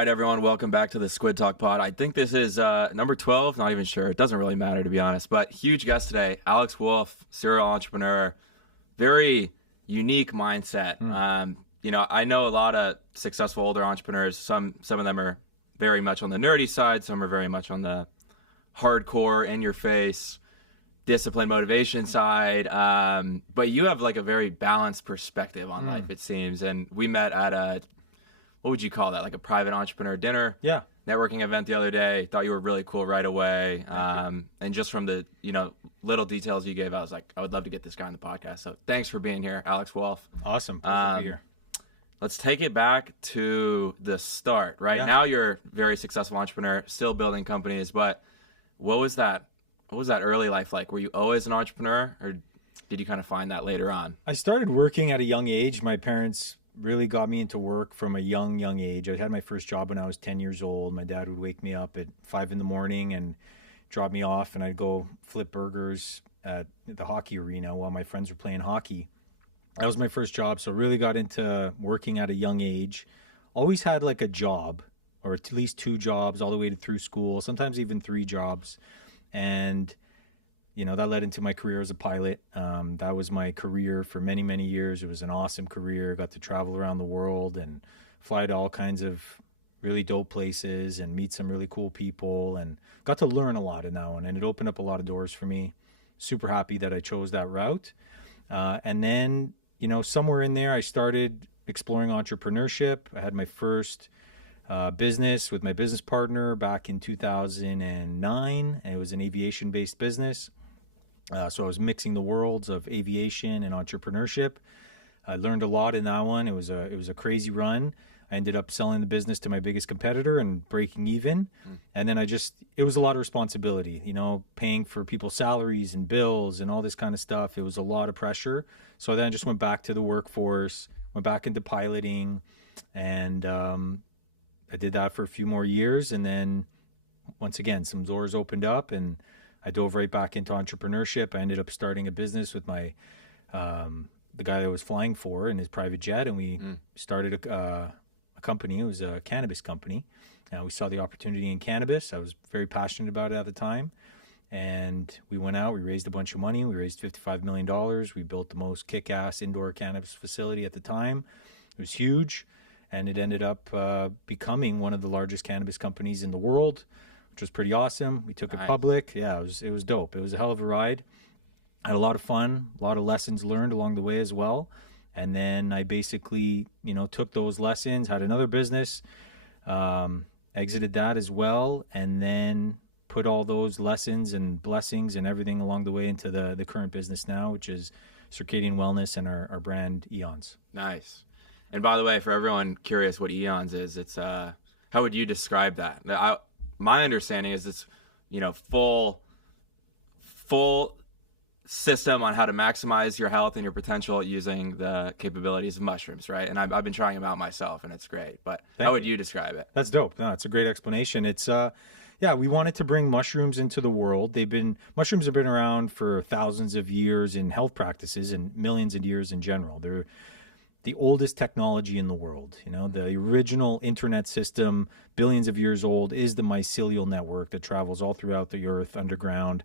All right, everyone, welcome back to the Squid Talk Pod. I think this is number 12, not even sure. It doesn't really matter, to be honest. But huge guest today, Alex Wolfe, serial entrepreneur, very unique mindset. I know a lot of successful older entrepreneurs. Some of them are very much on the nerdy side. Some are very much on the hardcore, in-your-face, discipline, motivation side. But you have like a very balanced perspective on life, it seems. And we met at a, what would you call that? Like a private entrepreneur dinner? Yeah. Networking event the other day. Thought you were really cool right away. And just from the, little details you gave, I was like, I would love to get this guy on the podcast. So thanks for being here, Alex Wolfe. Awesome. Pleasure to be here. Let's take it back to the start, right? Yeah. Now you're a very successful entrepreneur, still building companies, but what was that early life like? Were you always an entrepreneur, or did you kind of find that later on? I started working at a young age. My parents really got me into work from a young age. I had my first job when I was 10 years old. My dad would wake me up at 5 a.m. and drop me off, and I'd go flip burgers at the hockey arena while my friends were playing hockey. That was my first job, so really got into working at a young age. Always had like a job, or at least 2 jobs all the way through school, sometimes even 3 jobs. And that led into my career as a pilot. That was my career for many, many years. It was an awesome career. Got to travel around the world and fly to all kinds of really dope places and meet some really cool people, and got to learn a lot in that one. And it opened up a lot of doors for me. Super happy that I chose that route. And then, somewhere in there, I started exploring entrepreneurship. I had my first business with my business partner back in 2009. And it was an aviation-based business. So I was mixing the worlds of aviation and entrepreneurship. I learned a lot in that one. It was a crazy run. I ended up selling the business to my biggest competitor and breaking even. And then it was a lot of responsibility, paying for people's salaries and bills and all this kind of stuff. It was a lot of pressure. So then I just went back to the workforce, went back into piloting, and I did that for a few more years. And then once again, some doors opened up, and I dove right back into entrepreneurship. I ended up starting a business with my the guy that I was flying for in his private jet, and we started a company. It was a cannabis company. We saw the opportunity in cannabis. I was very passionate about it at the time, and we went out. We raised a bunch of money. We raised $55 million. We built the most kick-ass indoor cannabis facility at the time. It was huge, and it ended up becoming one of the largest cannabis companies in the world, which was pretty awesome. We took it public. Yeah, it was dope. It was a hell of a ride. I had a lot of fun, a lot of lessons learned along the way as well. And then I basically, took those lessons, had another business, exited that as well, and then put all those lessons and blessings and everything along the way into the current business now, which is Circadian Wellness and our brand Eons. Nice. And by the way, for everyone curious what Eons is, it's how would you describe that? My understanding is it's, full system on how to maximize your health and your potential using the capabilities of mushrooms, right? And I've been trying them out myself, and it's great. But how would you describe it? That's dope. No, it's a great explanation. It's we wanted to bring mushrooms into the world. Mushrooms have been around for thousands of years in health practices and millions of years in general. They're the oldest technology in the world. The original internet system, billions of years old, is the mycelial network that travels all throughout the earth underground,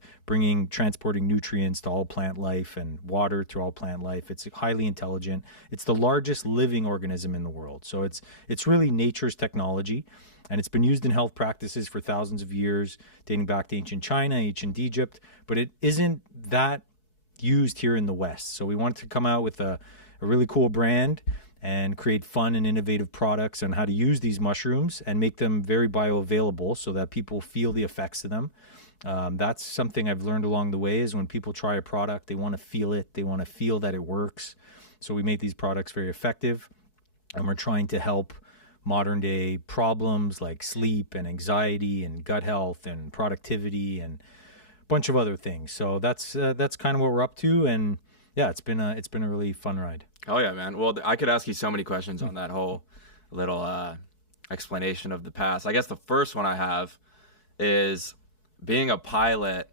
transporting nutrients to all plant life and water to all plant life. It's highly intelligent. It's the largest living organism in the world. So it's really nature's technology, and it's been used in health practices for thousands of years, dating back to ancient China, ancient Egypt, but it isn't that used here in the West. So we wanted to come out with a really cool brand and create fun and innovative products on how to use these mushrooms and make them very bioavailable so that people feel the effects of them. That's something I've learned along the way, is when people try a product, they want to feel it. They want to feel that it works. So we make these products very effective, and we're trying to help modern day problems like sleep and anxiety and gut health and productivity and a bunch of other things. So that's kind of what we're up to. And yeah, it's been a really fun ride. Oh yeah, man. Well, I could ask you so many questions on that whole little explanation of the past. I guess the first one I have is, being a pilot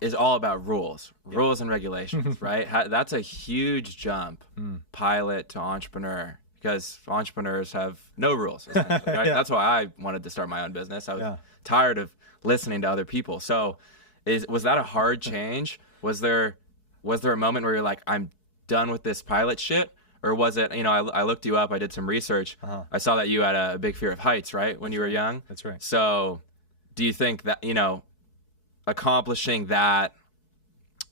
is all about rules and regulations, right? That's a huge jump, pilot to entrepreneur. because entrepreneurs have no rules. Essentially, right? Yeah. That's why I wanted to start my own business. I was Yeah. tired of listening to other people. So was that a hard change? Was there a moment where you're like, I'm done with this pilot shit? Or was it, I looked you up, I did some research. I saw that you had a big fear of heights, right? When you were young? That's right. So do you think that, accomplishing that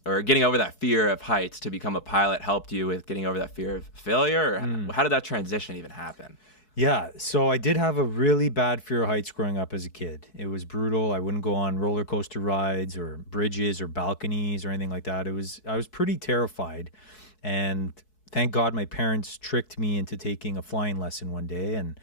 or getting over that fear of heights to become a pilot helped you with getting over that fear of failure? Or how did that transition even happen? Yeah, so I did have a really bad fear of heights growing up as a kid. It was brutal. I wouldn't go on roller coaster rides or bridges or balconies or anything like that. I was pretty terrified. And thank God my parents tricked me into taking a flying lesson one day. And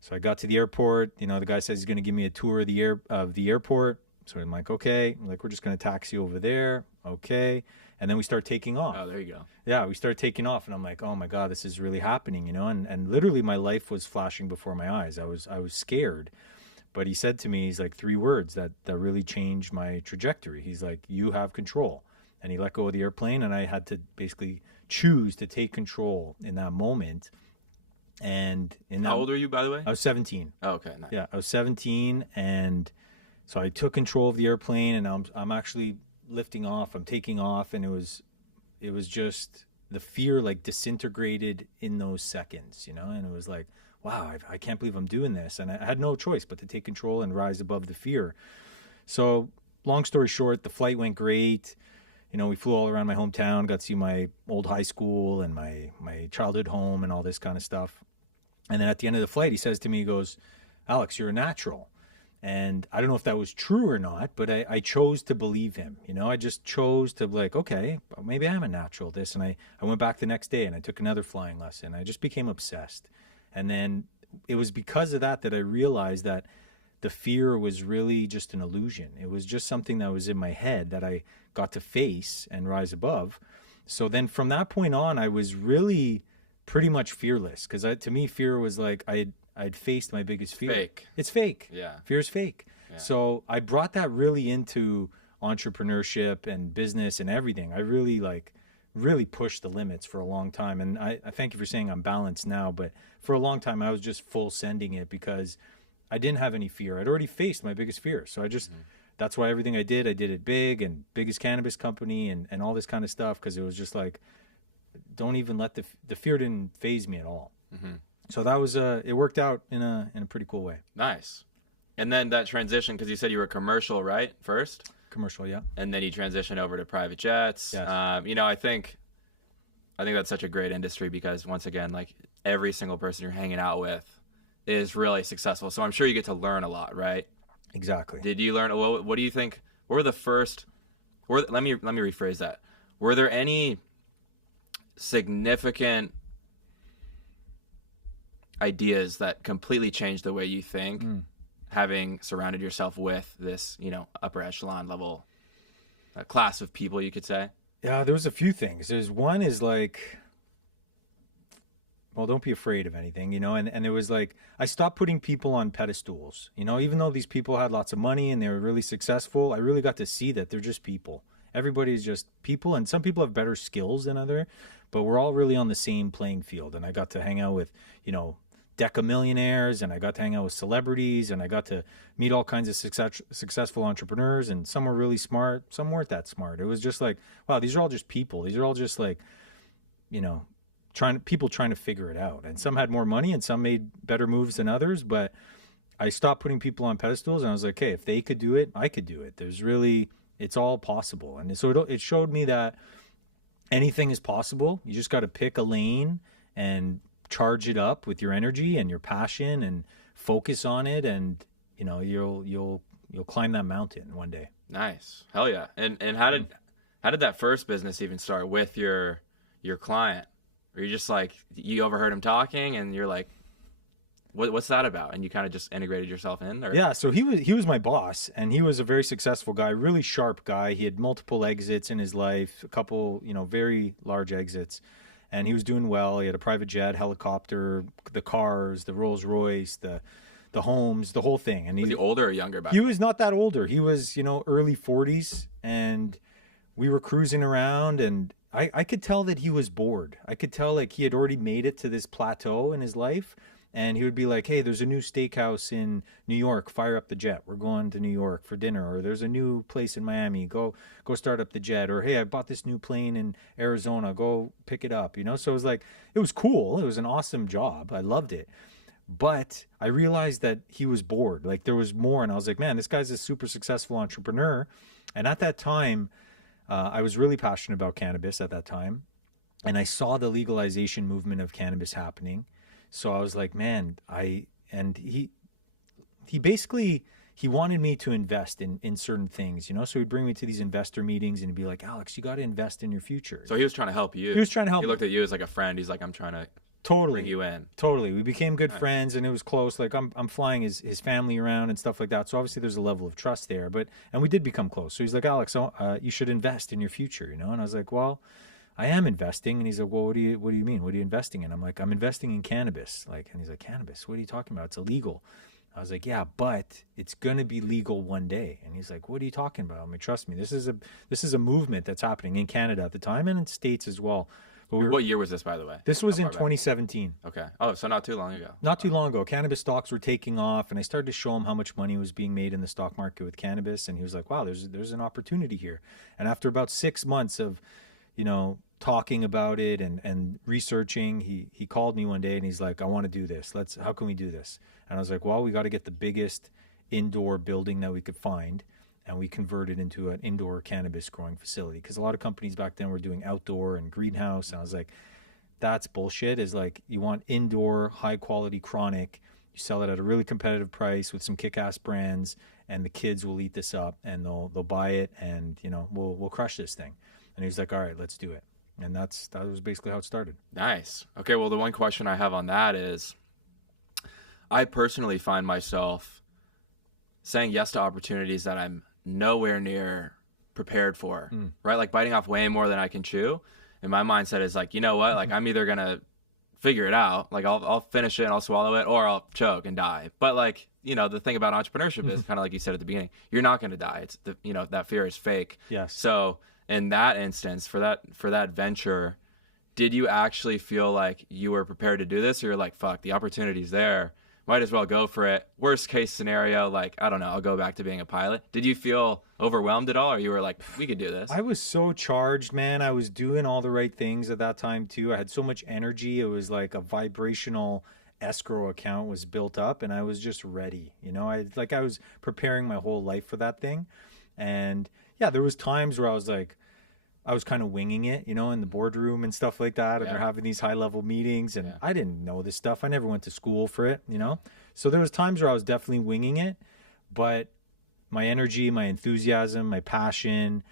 so I got to the airport. The guy says he's going to give me a tour of the airport. So I'm like, okay. We're just going to taxi over there. Okay. And then we start taking off. Oh, there you go. Yeah, we start taking off, and I'm like, oh my God, this is really happening, And literally my life was flashing before my eyes. I was scared. But he said to me, he's like, 3 words that really changed my trajectory. He's like, you have control. And he let go of the airplane, and I had to basically choose to take control in that moment. And how old were you, by the way? I was 17. Oh, okay. Nice. Yeah, I was 17, and so I took control of the airplane, and I'm actually lifting off. I'm taking off, and it was just the fear like disintegrated in those seconds, and it was like, wow, I can't believe I'm doing this. And I had no choice but to take control and rise above the fear. So long story short, the flight went great. We flew all around my hometown, got to see my old high school and my childhood home and all this kind of stuff. And then at the end of the flight, he says to me, he goes, Alex, you're a natural. And I don't know if that was true or not, but I chose to believe him. I just chose to be like, okay, maybe I'm a natural at this. And I went back the next day and I took another flying lesson. I just became obsessed. And then it was because of that I realized that the fear was really just an illusion. It was just something that was in my head that I got to face and rise above. So then from that point on, I was really pretty much fearless, because to me, fear was like I'd faced my biggest fear. Fake. It's fake. Yeah. Fear is fake. Yeah. So I brought that really into entrepreneurship and business and everything. I really pushed the limits for a long time. And I thank you for saying I'm balanced now, but for a long time I was just full sending it because I didn't have any fear. I'd already faced my biggest fear. So I just, that's why everything I did it big, and biggest cannabis company and all this kind of stuff. Cause it was just like, don't even let the fear didn't faze me at all. Mm-hmm. So that was, it worked out in a pretty cool way. Nice. And then that transition, cause you said you were commercial, right? First? Commercial, yeah. And then you transition over to private jets. Yes. I think that's such a great industry because once again, like every single person you're hanging out with is really successful. So I'm sure you get to learn a lot, right? Exactly. Did you learn? What do you think? What were the first? Let me rephrase that. Were there any significant ideas that completely changed the way you think, having surrounded yourself with this, upper echelon level class of people, you could say? Yeah, there was a few things. There's one is like, well, don't be afraid of anything, and it was like, I stopped putting people on pedestals, even though these people had lots of money and they were really successful, I really got to see that they're just people. Everybody's just people, and some people have better skills than other, but we're all really on the same playing field. And I got to hang out with, deca millionaires, and I got to hang out with celebrities, and I got to meet all kinds of successful entrepreneurs, and some were really smart, some weren't that smart. It was just like, wow, these are all just people. These are all just like, people trying to figure it out. And some had more money and some made better moves than others, but I stopped putting people on pedestals, and I was like, hey, if they could do it, I could do it. It's all possible. And so it showed me that anything is possible. You just got to pick a lane and charge it up with your energy and your passion and focus on it, and you'll climb that mountain one day. Nice. Hell yeah. And how did that first business even start with your client? Or you just like, you overheard him talking and you're like, what's that about? And you kind of just integrated yourself in? Or? Yeah, so he was my boss, and he was a very successful guy, really sharp guy. He had multiple exits in his life, a couple, very large exits, and he was doing well. He had a private jet, helicopter, the cars, the Rolls Royce, the homes, the whole thing. And was he older or younger back then? He was not that older. He was, early 40s, and we were cruising around, and I could tell that he was bored. I could tell like he had already made it to this plateau in his life. And he would be like, hey, there's a new steakhouse in New York. Fire up the jet. We're going to New York for dinner. Or there's a new place in Miami. Go start up the jet. Or, hey, I bought this new plane in Arizona. Go pick it up. You know, so it was like, it was cool. It was an awesome job. I loved it. But I realized that he was bored. Like there was more. And I was like, man, this guy's a super successful entrepreneur. And at that time, I was really passionate about cannabis at that time. And I saw the legalization movement of cannabis happening. So I was like, man, he basically, he wanted me to invest in certain things, you know? So he'd bring me to these investor meetings and he'd be like, Alex, you got to invest in your future. So he was trying to help you. He was trying to help He me. looked at you as like a friend. He's like, I'm trying to bring you in. Totally. We became good friends and it was close. Like I'm flying his family around and stuff like that. So obviously there's a level of trust there, and we did become close. So he's like, Alex, you should invest in your future, you know? And I was like, well, I am investing. And he's like, well, what do you mean? What are you investing in? I'm like, I'm investing in cannabis. Like, and he's like, cannabis? What are you talking about? It's illegal. I was like, yeah, but it's going to be legal one day. And he's like, what are you talking about? I mean, trust me, this is a movement that's happening in Canada at the time and in States as well. But what year was this, by the way? This was in 2017. Okay. Oh, so not too long ago. Not too long ago. Cannabis stocks were taking off, and I started to show him how much money was being made in the stock market with cannabis. And he was like, wow, there's an opportunity here. And after about 6 months of, you know, talking about it and researching, he called me one day and he's like, I want to do this. How can we do this? And I was like, well, we got to get the biggest indoor building that we could find, and we convert it into an indoor cannabis growing facility. Because a lot of companies back then were doing outdoor and greenhouse. And I was like, that's bullshit. Is like, you want indoor, high quality chronic. You sell it at a really competitive price with some kick-ass brands, and the kids will eat this up and they'll buy it, and, you know, we'll crush this thing. And he was like, all right, let's do it. And that was basically how it started. Nice. Okay, well, the one question I have on that is, I personally find myself saying yes to opportunities that I'm nowhere near prepared for, right? Like biting off way more than I can chew. And my mindset is like, you know what? Like I'm either going to figure it out. Like I'll finish it and I'll swallow it, or I'll choke and die. But like, you know, the thing about entrepreneurship is kind of like you said at the beginning, you're not going to die. It's you know, that fear is fake. Yes. So in that instance, for that venture, did you actually feel like you were prepared to do this, or you're like, fuck, the opportunity's there, might as well go for it? Worst case scenario, like, I don't know, I'll go back to being a pilot. Did you feel overwhelmed at all, or you were like, we could do this? I was so charged, man. I was doing all the right things at that time too. I had so much energy. It was like a vibrational escrow account was built up, and I was just ready. You know, I was preparing my whole life for that thing. And yeah, there was times where I was like, I was kind of winging it, you know, in the boardroom and stuff like that. And they're having these high level meetings, and I didn't know this stuff. I never went to school for it, you know? So there was times where I was definitely winging it, but my energy, my enthusiasm, my passion,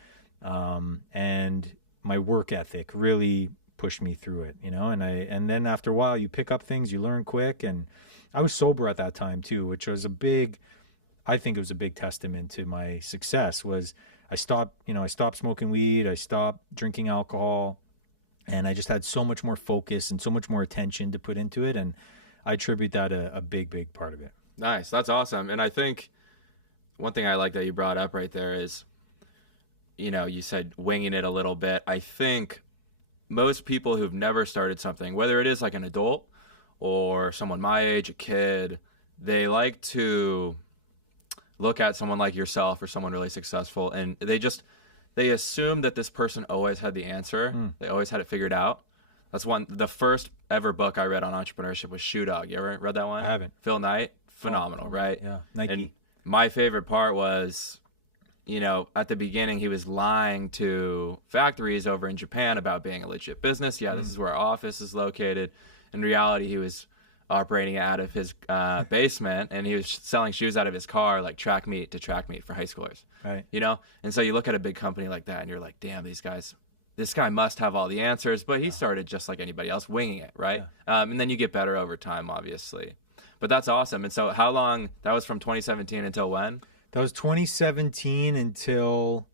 and my work ethic really pushed me through it, you know? And then after a while you pick up things, you learn quick. And I was sober at that time too, which was I think it was a big testament to my success. Was I stopped smoking weed, I stopped drinking alcohol, and I just had so much more focus and so much more attention to put into it. And I attribute that a big part of it. Nice. That's awesome. And I think one thing I like that you brought up right there is, you know, you said winging it a little bit. I think most people who've never started something, whether it is like an adult or someone my age, a kid, they like to look at someone like yourself or someone really successful, and they assume that this person always had the answer. They always had it figured out. That's the first ever book I read on entrepreneurship was Shoe Dog. You ever read that one? I haven't. Phil Knight, phenomenal, right? Yeah, Nike. And my favorite part was, you know, at the beginning he was lying to factories over in Japan about being a legit business. Yeah, this is where our office is located. In reality, he was operating out of his basement, and he was selling shoes out of his car, like track meet for high schoolers. Right. You know? And so you look at a big company like that and you're like, damn, this guy must have all the answers, but he started just like anybody else, winging it, right? Yeah. And then you get better over time, obviously. But that's awesome. And so how long, that was from 2017 until when? That was 2017 until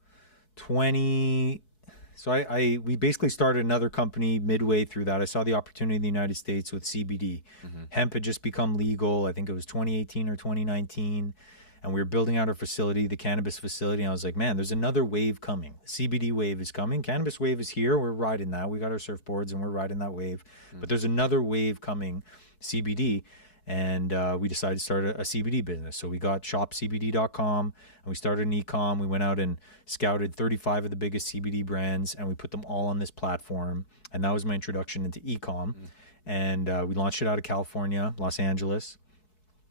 So we basically started another company midway through that. I saw the opportunity in the United States with CBD. Hemp had just become legal. I think it was 2018 or 2019. and we were building out our facility, the cannabis facility. And I was like, man, there's another wave coming. The CBD wave is coming. Cannabis wave is here. We're riding that. We got our surfboards and we're riding that wave. But there's another wave coming, CBD. And we decided to start a CBD business. So we got shopcbd.com and we started an e-com. We went out and scouted 35 of the biggest CBD brands and we put them all on this platform. And that was my introduction into e-com. And we launched it out of California, Los Angeles.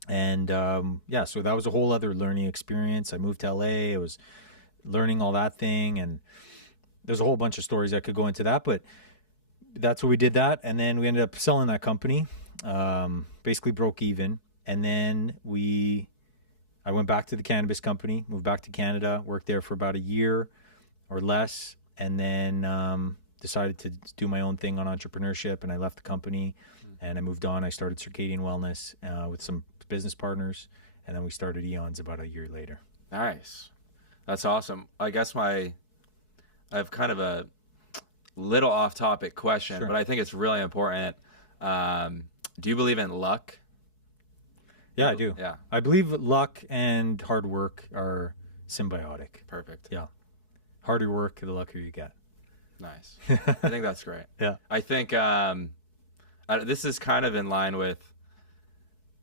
And so that was a whole other learning experience. I moved to LA. I was learning all that thing. And there's a whole bunch of stories that could go into that. But that's what we did that. And then we ended up selling that company. Basically broke even, and then I went back to the cannabis company, moved back to Canada, worked there for about a year or less, and then decided to do my own thing on entrepreneurship, and I left the company and I moved on. I started Circadian Wellness with some business partners, and then we started Eons about a year later. Nice. That's awesome. I guess I have kind of a little off-topic question, but I think it's really important. Do you believe in luck? Yeah, I do. Yeah. I believe luck and hard work are symbiotic. Perfect. Yeah. Harder work, the luckier you get. Nice. I think that's great. Yeah. I think this is kind of in line with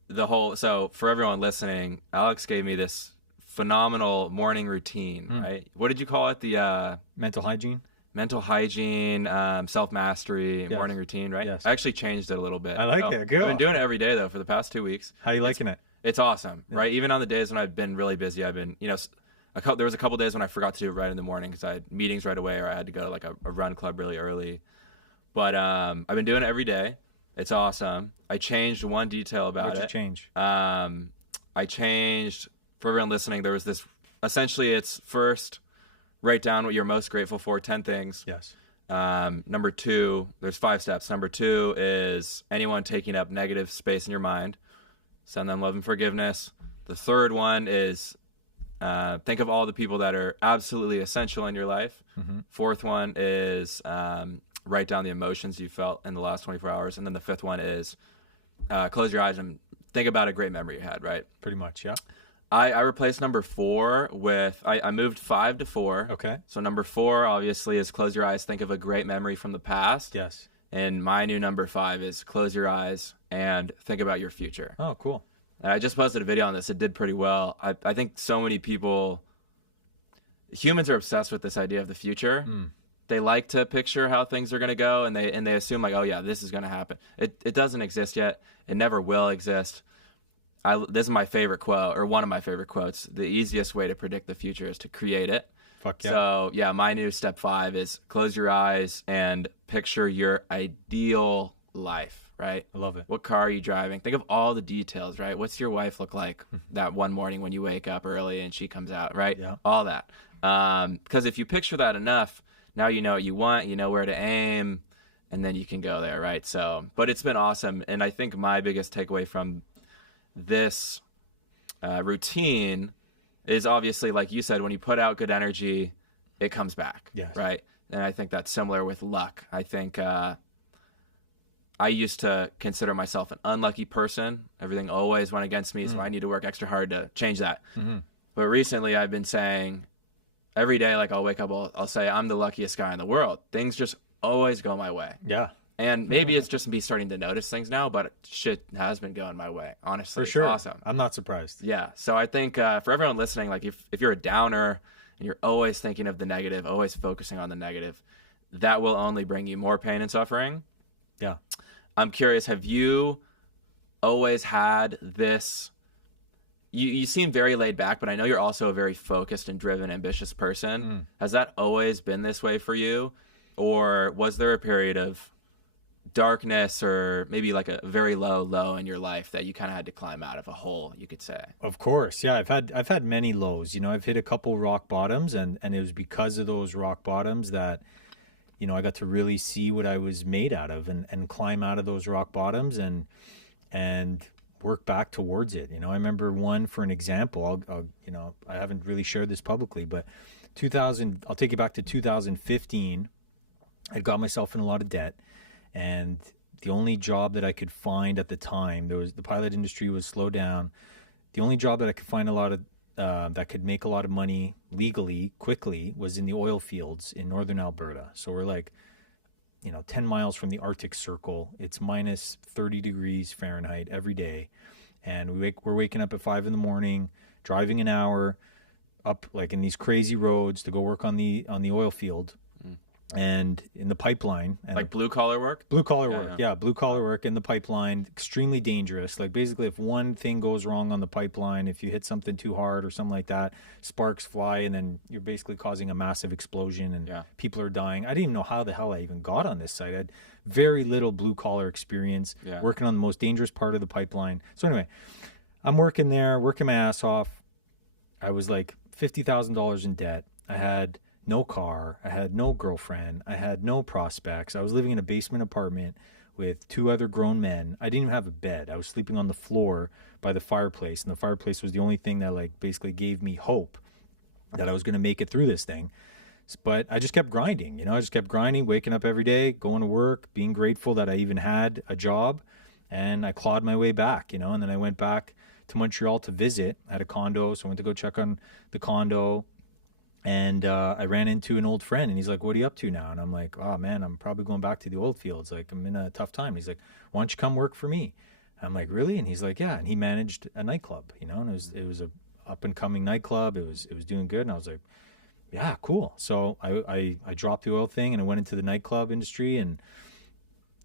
the whole, so for everyone listening, Alex gave me this phenomenal morning routine, right? What did you call it? The mental hygiene? Mental hygiene, self-mastery, morning routine, right? Yes. I actually changed it a little bit. I like it. Good. I've been doing it every day, though, for the past 2 weeks. How are you liking it? It's awesome, right? Even on the days when I've been really busy, I've been, there was a couple days when I forgot to do it right in the morning because I had meetings right away or I had to go to like a run club really early. But I've been doing it every day. It's awesome. I changed one detail about What'd it. you change? I changed, for everyone listening, there was this, essentially it's first, write down what you're most grateful for, 10 things. Yes. Number 2, there's 5 steps. Number 2 is anyone taking up negative space in your mind. Send them love and forgiveness. The third one is think of all the people that are absolutely essential in your life. Fourth one is write down the emotions you felt in the last 24 hours. And then the fifth one is close your eyes and think about a great memory you had, right? Pretty much, yeah. I replaced number 4 with, I moved 5 to 4. Okay. So number 4 obviously is close your eyes, think of a great memory from the past. Yes. And my new number 5 is close your eyes and think about your future. Oh, cool. And I just posted a video on this. It did pretty well. I think so many people, humans are obsessed with this idea of the future. They like to picture how things are going to go, and they assume like, oh yeah, this is going to happen. It doesn't exist yet. It never will exist. This is my favorite quote, or one of my favorite quotes. The easiest way to predict the future is to create it. Fuck yeah. So yeah, my new step 5 is close your eyes and picture your ideal life, right? I love it. What car are you driving? Think of all the details, right? What's your wife look like that one morning when you wake up early and she comes out, right? Yeah. All that. Because if you picture that enough, now you know what you want, you know where to aim, and then you can go there, right? So, but it's been awesome. And I think my biggest takeaway from this routine is obviously, like you said, when you put out good energy, it comes back, yes. Right? And I think that's similar with luck. I think I used to consider myself an unlucky person. Everything always went against me, so I need to work extra hard to change that. But recently I've been saying, every day, like I'll wake up, I'll say, I'm the luckiest guy in the world. Things just always go my way. Yeah. And maybe it's just me starting to notice things now, but shit has been going my way. Honestly, For sure. It's awesome. I'm not surprised. Yeah. So I think for everyone listening, like if you're a downer and you're always thinking of the negative, always focusing on the negative, that will only bring you more pain and suffering. Yeah. I'm curious, have you always had this? You seem very laid back, but I know you're also a very focused and driven, ambitious person. Has that always been this way for you? Or was there a period of darkness or maybe like a very low in your life that you kind of had to climb out of a hole, you could say? Of course. Yeah. I've had many lows. I've hit a couple rock bottoms, and it was because of those rock bottoms that, I got to really see what I was made out of and climb out of those rock bottoms and work back towards it. I remember one, for an example, I haven't really shared this publicly, but I'll take you back to 2015. I got myself in a lot of debt, and the only job that I could find at the time, the pilot industry was slowed down. The only job that I could find that could make a lot of money legally, quickly, was in the oil fields in northern Alberta. So we're like, 10 miles from the Arctic Circle. It's minus 30 degrees Fahrenheit every day. And we're waking up at 5 in the morning, driving an hour up like in these crazy roads to go work on the oil field and in the pipeline. And like blue collar work? Blue collar work. Yeah, blue collar work in the pipeline. Extremely dangerous. Like basically if one thing goes wrong on the pipeline, if you hit something too hard or something like that, sparks fly and then you're basically causing a massive explosion and people are dying. I didn't even know how the hell I even got on this site. I had very little blue collar experience working on the most dangerous part of the pipeline. So anyway, I'm working there, working my ass off. I was like $50,000 in debt. I had no car. I had no girlfriend. I had no prospects. I was living in a basement apartment with 2 other grown men. I didn't even have a bed. I was sleeping on the floor by the fireplace, and the fireplace was the only thing that like basically gave me hope that I was going to make it through this thing. But I just kept grinding, I just kept grinding, waking up every day, going to work, being grateful that I even had a job, and I clawed my way back, and then I went back to Montreal to visit. I had a condo, so I went to go check on the condo. And I ran into an old friend, and he's like, what are you up to now? And I'm like, oh, man, I'm probably going back to the oil fields. Like, I'm in a tough time. He's like, why don't you come work for me? I'm like, really? And he's like, yeah. And he managed a nightclub, and it was a up-and-coming nightclub. It was doing good. And I was like, yeah, cool. So I dropped the oil thing, and I went into the nightclub industry, and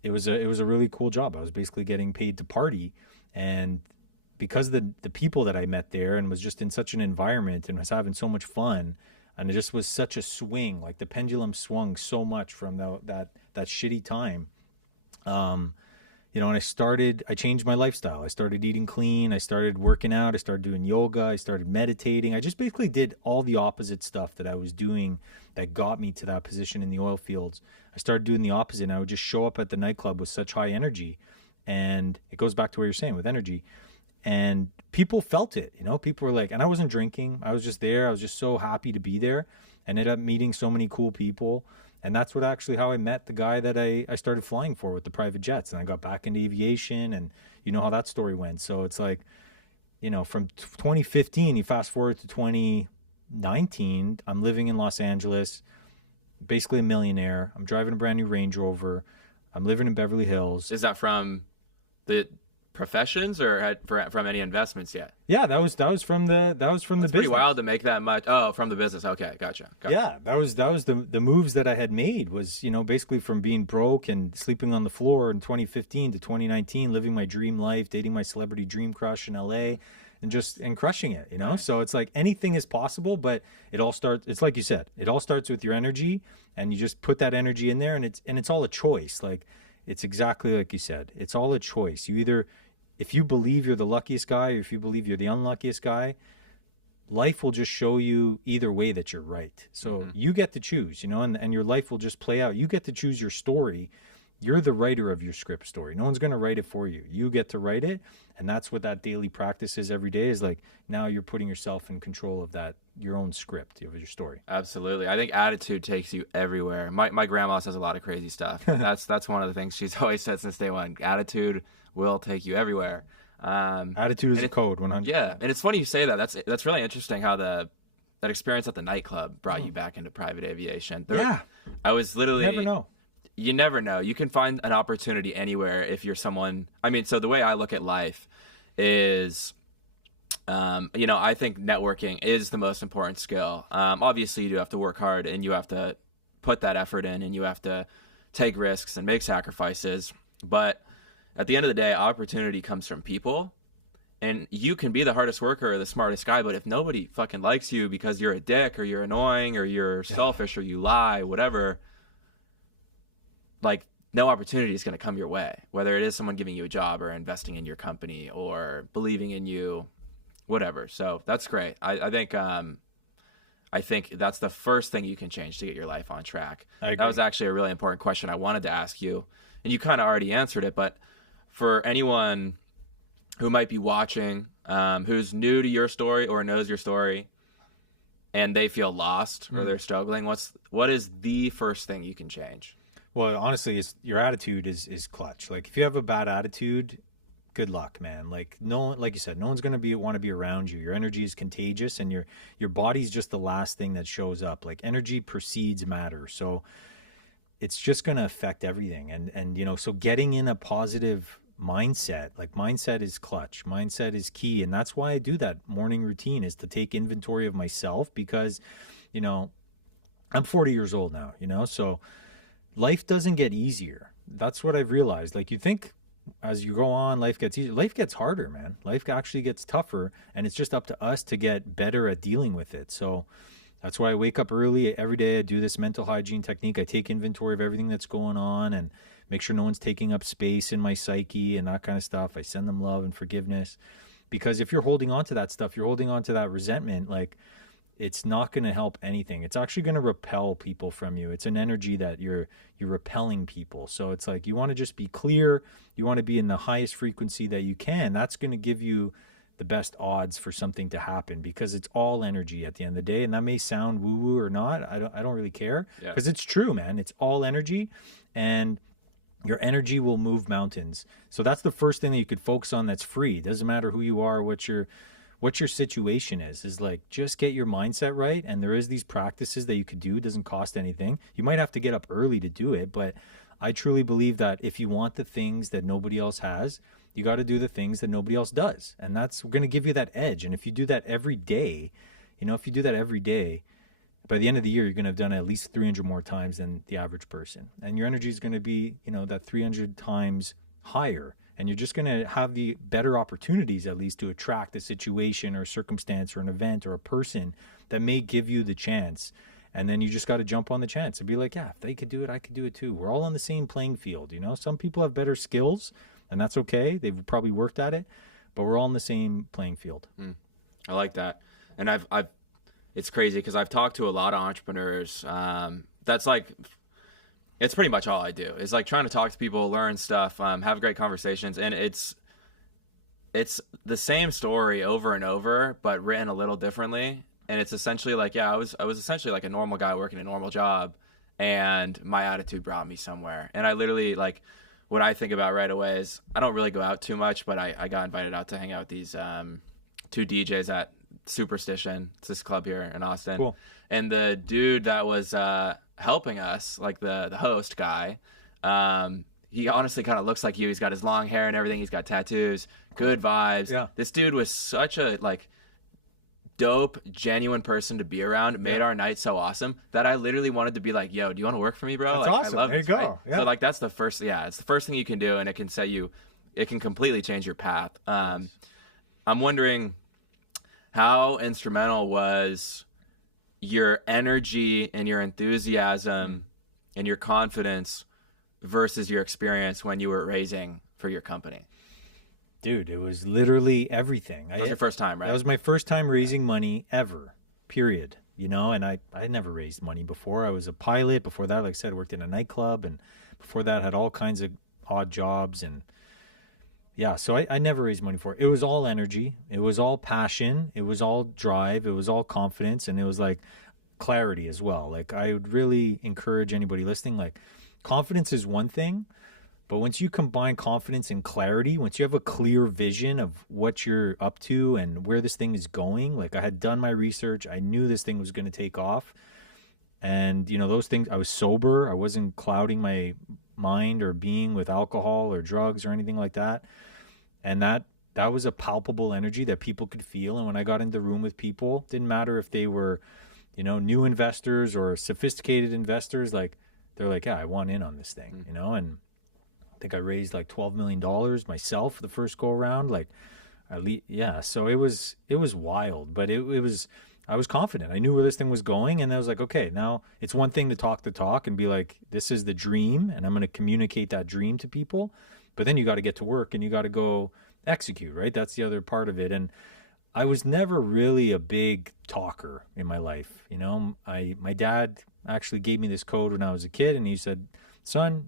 it was a really cool job. I was basically getting paid to party. And because the people that I met there and was just in such an environment and was having so much fun, and it just was such a swing, like the pendulum swung so much from that shitty time. And I changed my lifestyle. I started eating clean. I started working out. I started doing yoga. I started meditating. I just basically did all the opposite stuff that I was doing that got me to that position in the oil fields. I started doing the opposite, and I would just show up at the nightclub with such high energy. And it goes back to what you're saying with energy. And people felt it, people were like, and I wasn't drinking. I was just there. I was just so happy to be there. I ended up meeting so many cool people. And that's how I met the guy that I started flying for with the private jets. And I got back into aviation, and you know how that story went. So it's like, from 2015, you fast forward to 2019, I'm living in Los Angeles, basically a millionaire. I'm driving a brand new Range Rover. I'm living in Beverly Hills. Is that from the professions or from any investments yet? Yeah, that was from the business. Pretty wild to make that much. Oh, from the business. Okay, gotcha. Yeah, that was the moves that I had made was, basically from being broke and sleeping on the floor in 2015 to 2019, living my dream life, dating my celebrity dream crush in LA and crushing it, Right. So it's like anything is possible, but it's like you said, it all starts with your energy, and you just put that energy in there, and it's all a choice. Like, it's exactly like you said. It's all a choice. If you believe you're the luckiest guy, or if you believe you're the unluckiest guy, life will just show you either way that you're right. So you get to choose, and your life will just play out. You get to choose your story. You're the writer of your script story. No one's going to write it for you. You get to write it. And that's what that daily practice is every day, is like, now you're putting yourself in control of your own script of your story. Absolutely. I think attitude takes you everywhere. My grandma says a lot of crazy stuff. That's one of the things she's always said since day one. Attitude will take you everywhere. Attitude is a code, 100%. Yeah. And it's funny you say that. That's really interesting how that experience at the nightclub brought you back into private aviation. I was literally... You never know. You never know. You can find an opportunity anywhere if you're someone. So the way I look at life is, I think networking is the most important skill. Obviously, you do have to work hard, and you have to put that effort in, and you have to take risks and make sacrifices. But at the end of the day, opportunity comes from people. And you can be the hardest worker or the smartest guy, but if nobody fucking likes you because you're a dick or you're annoying or you're selfish or you lie, whatever, like, no opportunity is going to come your way, whether it is someone giving you a job or investing in your company or believing in you, whatever. So that's great. I think that's the first thing you can change to get your life on track. That was actually a really important question I wanted to ask you, and you kind of already answered it. But for anyone who might be watching, who's new to your story or knows your story, and they feel lost or they're struggling, what is the first thing you can change? Well, honestly, your attitude is clutch. Like, if you have a bad attitude, good luck, man. Like like you said, no one's gonna want to be around you. Your energy is contagious, and your body's just the last thing that shows up. Like energy precedes matter, so it's just gonna affect everything. And so getting in a positive mindset, like mindset is clutch, mindset is key, and that's why I do that morning routine, is to take inventory of myself, because I'm 40 years old now, so life doesn't get easier. That's what I've realized. Like, you think as you go on, life gets easier. Life gets harder, man. Life actually gets tougher, and it's just up to us to get better at dealing with it. So that's why I wake up early every day. I do this mental hygiene technique. I take inventory of everything that's going on and make sure no one's taking up space in my psyche and that kind of stuff. I send them love and forgiveness, because if you're holding on to that stuff, you're holding on to that resentment, like, it's not going to help anything. It's actually going to repel people from you. It's an energy that you're repelling people. So it's like, you want to just be clear. You want to be in the highest frequency that you can. That's going to give you the best odds for something to happen, because it's all energy at the end of the day. And that may sound woo woo or not. I don't really care, because it's true, man. It's all energy, and your energy will move mountains. So that's the first thing that you could focus on. That's free. It doesn't matter who you are, what your situation is like, just get your mindset right. And there is these practices that you could do. It doesn't cost anything. You might have to get up early to do it, but I truly believe that if you want the things that nobody else has, you got to do the things that nobody else does. And that's going to give you that edge. And if you do that every day, by the end of the year, you're going to have done it at least 300 more times than the average person. And your energy is going to be, that 300 times higher. And you're just going to have the better opportunities, at least, to attract a situation or a circumstance or an event or a person that may give you the chance. And then you just got to jump on the chance and be like, yeah, if they could do it, I could do it too. We're all on the same playing field. Some people have better skills, and that's okay. They've probably worked at it, but we're all in the same playing field. I like that. And it's crazy, because I've talked to a lot of entrepreneurs. That's like, it's pretty much all I do, is like trying to talk to people, learn stuff, have great conversations. And it's the same story over and over, but written a little differently. And it's essentially like, I was essentially like a normal guy working a normal job, and my attitude brought me somewhere. And I literally, like, what I think about right away is, I don't really go out too much, but I got invited out to hang out with these two DJs at Superstition. It's this club here in Austin. Cool. And the dude that was helping us, like the host guy, he honestly kind of looks like you. He's got his long hair and everything. He's got tattoos, good vibes. Yeah. This dude was such a dope, genuine person to be around. It made our night so awesome that I literally wanted to be like, yo, do you want to work for me, bro? That's awesome. I love there this, you go. right? Yeah. So that's the first, it's the first thing you can do, and it can it can completely change your path. I'm wondering, how instrumental was your energy and your enthusiasm and your confidence versus your experience when you were raising for your company? Dude, it was literally everything. That was your first time, right? That was my first time raising money ever, period. And I never raised money before. I was a pilot. Before that, like I said, I worked in a nightclub. And before that, had all kinds of odd jobs. And so I never raised money for it. It was all energy. It was all passion. It was all drive. It was all confidence. And it was like clarity as well. Like, I would really encourage anybody listening, like, confidence is one thing, but once you combine confidence and clarity, once you have a clear vision of what you're up to and where this thing is going, like, I had done my research. I knew this thing was going to take off. And, those things, I was sober. I wasn't clouding my mind or being with alcohol or drugs or anything like that. And that was a palpable energy that people could feel. And when I got into the room with people, didn't matter if they were, new investors or sophisticated investors, like, they're like, yeah, I want in on this thing, and I think I raised like $12 million myself the first go around. Like, so it was wild, but I was confident. I knew where this thing was going, and I was like, okay, now it's one thing to talk the talk and be like, this is the dream, and I'm going to communicate that dream to people. But then you got to get to work and you got to go execute, right? That's the other part of it. And I was never really a big talker in my life. My dad actually gave me this code when I was a kid, and he said, son,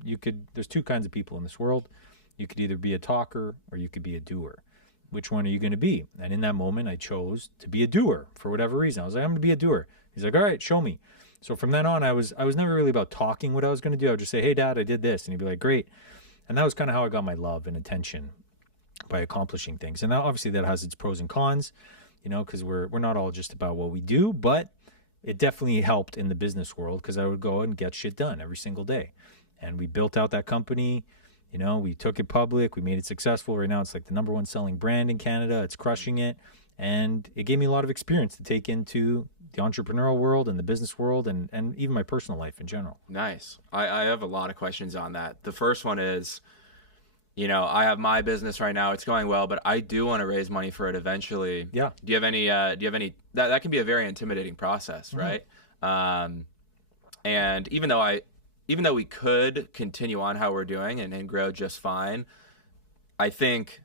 there's two kinds of people in this world. You could either be a talker or you could be a doer. Which one are you going to be? And in that moment, I chose to be a doer for whatever reason. I was like, I'm going to be a doer. He's like, all right, show me. So from then on, I was never really about talking what I was going to do. I would just say, hey, Dad, I did this. And he'd be like, great. And that was kind of how I got my love and attention. by accomplishing things. And obviously that has its pros and cons, because we're not all just about what we do, but it definitely helped in the business world because I would go and get shit done every single day. And we built out that company. We took it public. We made it successful. Right now, it's like the #1 selling brand in Canada. It's crushing it. And it gave me a lot of experience to take into the entrepreneurial world and the business world and even my personal life in general. Nice. I have a lot of questions on that. The first one is, I have my business right now. It's going well, but I do want to raise money for it eventually. Yeah. Do you have any, that can be a very intimidating process, right? And even though we could continue on how we're doing and grow just fine, I think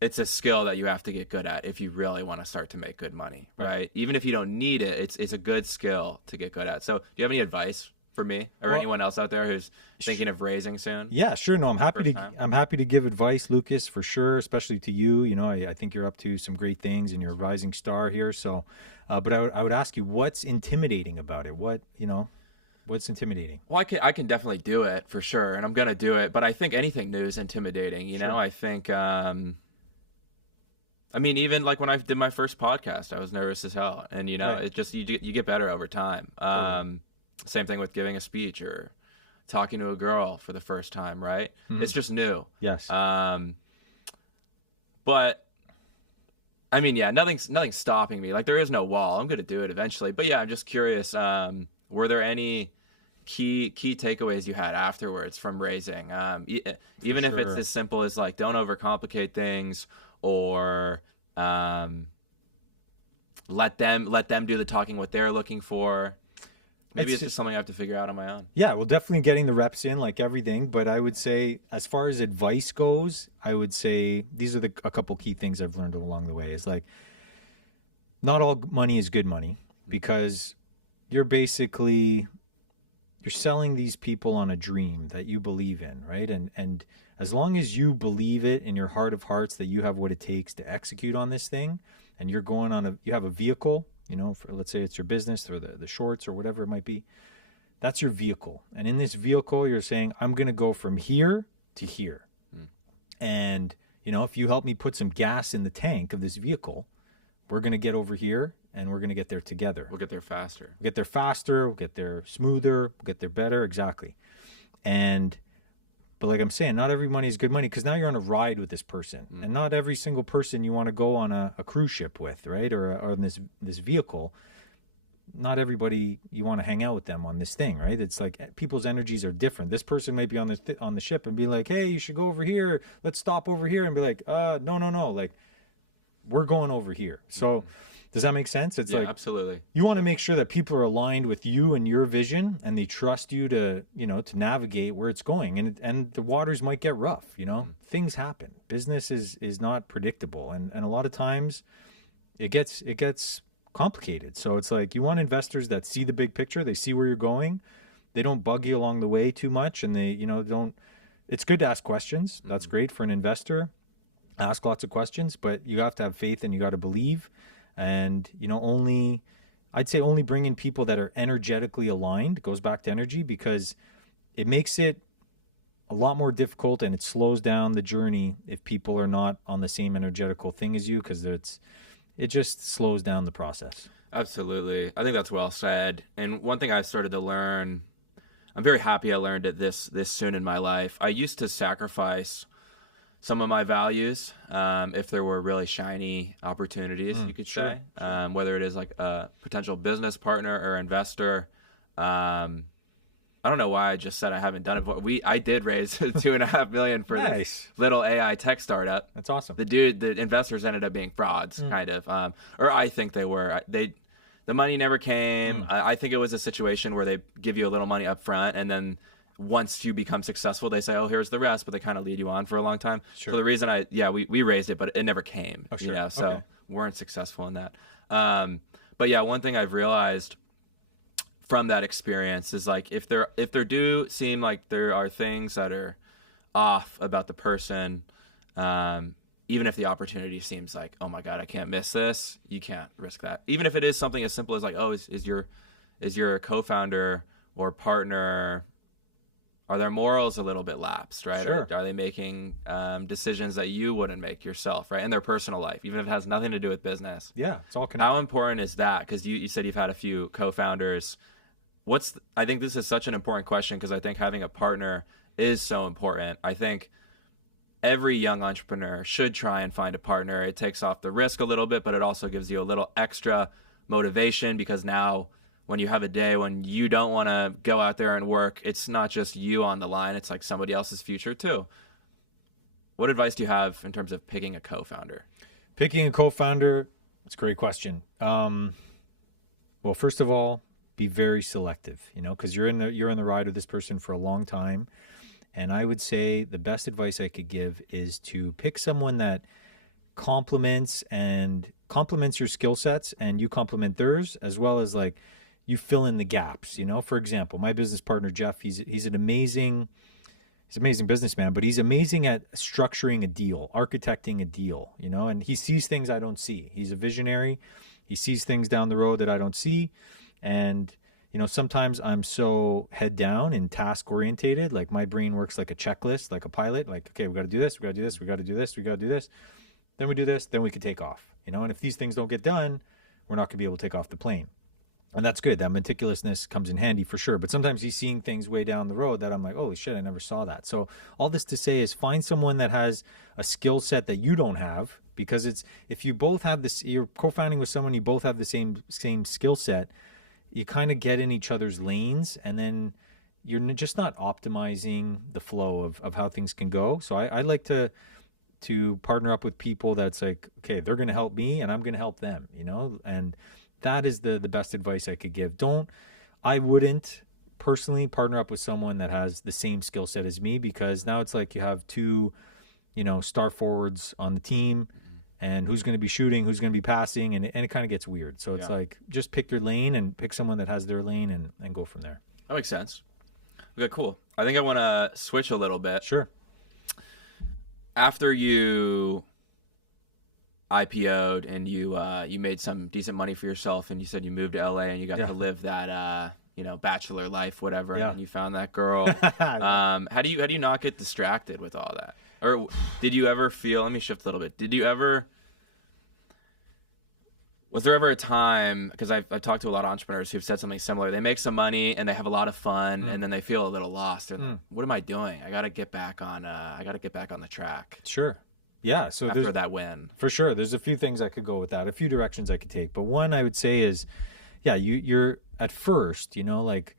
it's a skill that you have to get good at if you really want to start to make good money, right? Even if you don't need it, it's a good skill to get good at. So do you have any advice for me or anyone else out there who's thinking of raising soon? Yeah, sure. No, I'm happy to give advice, Lucas, for sure, especially to you. I think you're up to some great things and you're a rising star here. So, but I would ask you, what's intimidating about it? What's intimidating? Well, I can definitely do it for sure, and I'm gonna do it. But I think anything new is intimidating. I think, even like when I did my first podcast, I was nervous as hell, and Right. it just you get better over time. Same thing with giving a speech or talking to a girl for the first time, right? It's just new. Yes. But nothing's stopping me. Like there is no wall. I'm gonna do it eventually. But yeah, I'm just curious. Were there any key takeaways you had afterwards from raising? Even if it's as simple as like don't overcomplicate things, or let them do the talking what they're looking for. Maybe it's just something I have to figure out on my own. Yeah, well, definitely getting the reps in, like everything. But I would say, as far as advice goes, I would say these are a couple key things I've learned along the way. Is like, not all money is good money, because you're selling these people on a dream that you believe in, right? And as long as you believe it in your heart of hearts that you have what it takes to execute on this thing, and you're you have a vehicle, for, let's say it's your business or the shorts or whatever it might be, that's your vehicle. And in this vehicle, you're saying, I'm going to go from here to here. And, if you help me put some gas in the tank of this vehicle, we're going to get over here and we're going to get there together. We'll get there faster. We'll get there smoother, we'll get there better. Exactly. But like I'm saying, not every money is good money, because now you're on a ride with this person, and not every single person you want to go on a cruise ship with, right? Or on this vehicle. Not everybody you want to hang out with them on this thing, right? It's like people's energies are different. This person may be on the ship and be like, hey, you should go over here. Let's stop over here, and be like, no. Like, we're going over here. So does that make sense? It's like, absolutely. You want to make sure that people are aligned with you and your vision, and they trust you to navigate where it's going. And the waters might get rough, things happen. Business is not predictable. And a lot of times it gets complicated. So it's like, you want investors that see the big picture. They see where you're going. They don't bug you along the way too much. And they, it's good to ask questions. That's great for an investor. Ask lots of questions, but you have to have faith and you got to believe. And, I'd say only bring in people that are energetically aligned. Goes back to energy, because it makes it a lot more difficult and it slows down the journey if people are not on the same energetical thing as you, because it just slows down the process. Absolutely. I think that's well said. And one thing I've started to learn, I'm very happy I learned it this soon in my life. I used to sacrifice some of my values if there were really shiny opportunities, you could say, whether it is like a potential business partner or investor. I don't know why I just said I haven't done it, but I did raise $2.5 million for this little AI tech startup. That's awesome. The investors ended up being frauds, kind of, or I think they were. The money never came. I think it was a situation where they give you a little money up front, and then once you become successful, they say, oh, here's the rest, but they kind of lead you on for a long time. Sure. So the reason we raised it, but it never came, so weren't successful in that. But yeah, one thing I've realized from that experience is, like, if there do seem like there are things that are off about the person, even if the opportunity seems like, oh my God, I can't miss this, you can't risk that. Even if it is something as simple as like, oh, is your co-founder or partner are their morals a little bit lapsed, right? Sure. Or are they making decisions that you wouldn't make yourself, right? In their personal life, even if it has nothing to do with business. Yeah, it's all connected. How important is that? Because you said you've had a few co-founders. I think this is such an important question, because I think having a partner is so important. I think every young entrepreneur should try and find a partner. It takes off the risk a little bit, but it also gives you a little extra motivation, because now when you have a day when you don't want to go out there and work, it's not just you on the line. It's like somebody else's future too. What advice do you have in terms of picking a co-founder? Picking a co-founder, it's a great question. Well, first of all, be very selective, because you're in the ride with this person for a long time. And I would say the best advice I could give is to pick someone that complements your skill sets, and you complement theirs, as well as like you fill in the gaps. For example, my business partner Jeff, he's an amazing businessman, but he's amazing at structuring a deal, architecting a deal, and he sees things I don't see. He's a visionary. He sees things down the road that I don't see. And sometimes I'm so head down and task orientated, like my brain works like a checklist, like a pilot, like, okay, we got to do this, we got to do this, we got to do this, we got to do this. Then we do this, then we can take off, and if these things don't get done, we're not going to be able to take off the plane. And that's good. That meticulousness comes in handy for sure. But sometimes he's seeing things way down the road that I'm like, holy shit, I never saw that. So all this to say is find someone that has a skill set that you don't have, because if you both have this, you're co-founding with someone, you both have the same skill set, you kind of get in each other's lanes, and then you're just not optimizing the flow of how things can go. So I like to partner up with people that's like, okay, they're going to help me and I'm going to help them, and that is the best advice I could give. I wouldn't personally partner up with someone that has the same skill set as me, because now it's like you have two, star forwards on the team, and who's going to be shooting, who's going to be passing, and it kind of gets weird. So it's like, just pick your lane and pick someone that has their lane and go from there. That makes sense. Okay, cool. I think I want to switch a little bit. Sure. After you IPO'd and you made some decent money for yourself, and you said you moved to LA and you got to live that bachelor life, whatever, and you found that girl. How do you not get distracted with all that? Or did you ever feel, let me shift a little bit. Was there ever a time, because I've talked to a lot of entrepreneurs who've said something similar, they make some money and they have a lot of fun, and then they feel a little lost. They're like, what am I doing? I got to get back on the track. Sure. Yeah. So after that win. For sure. There's a few things I could go with that, a few directions I could take. But one I would say is, you're at first, like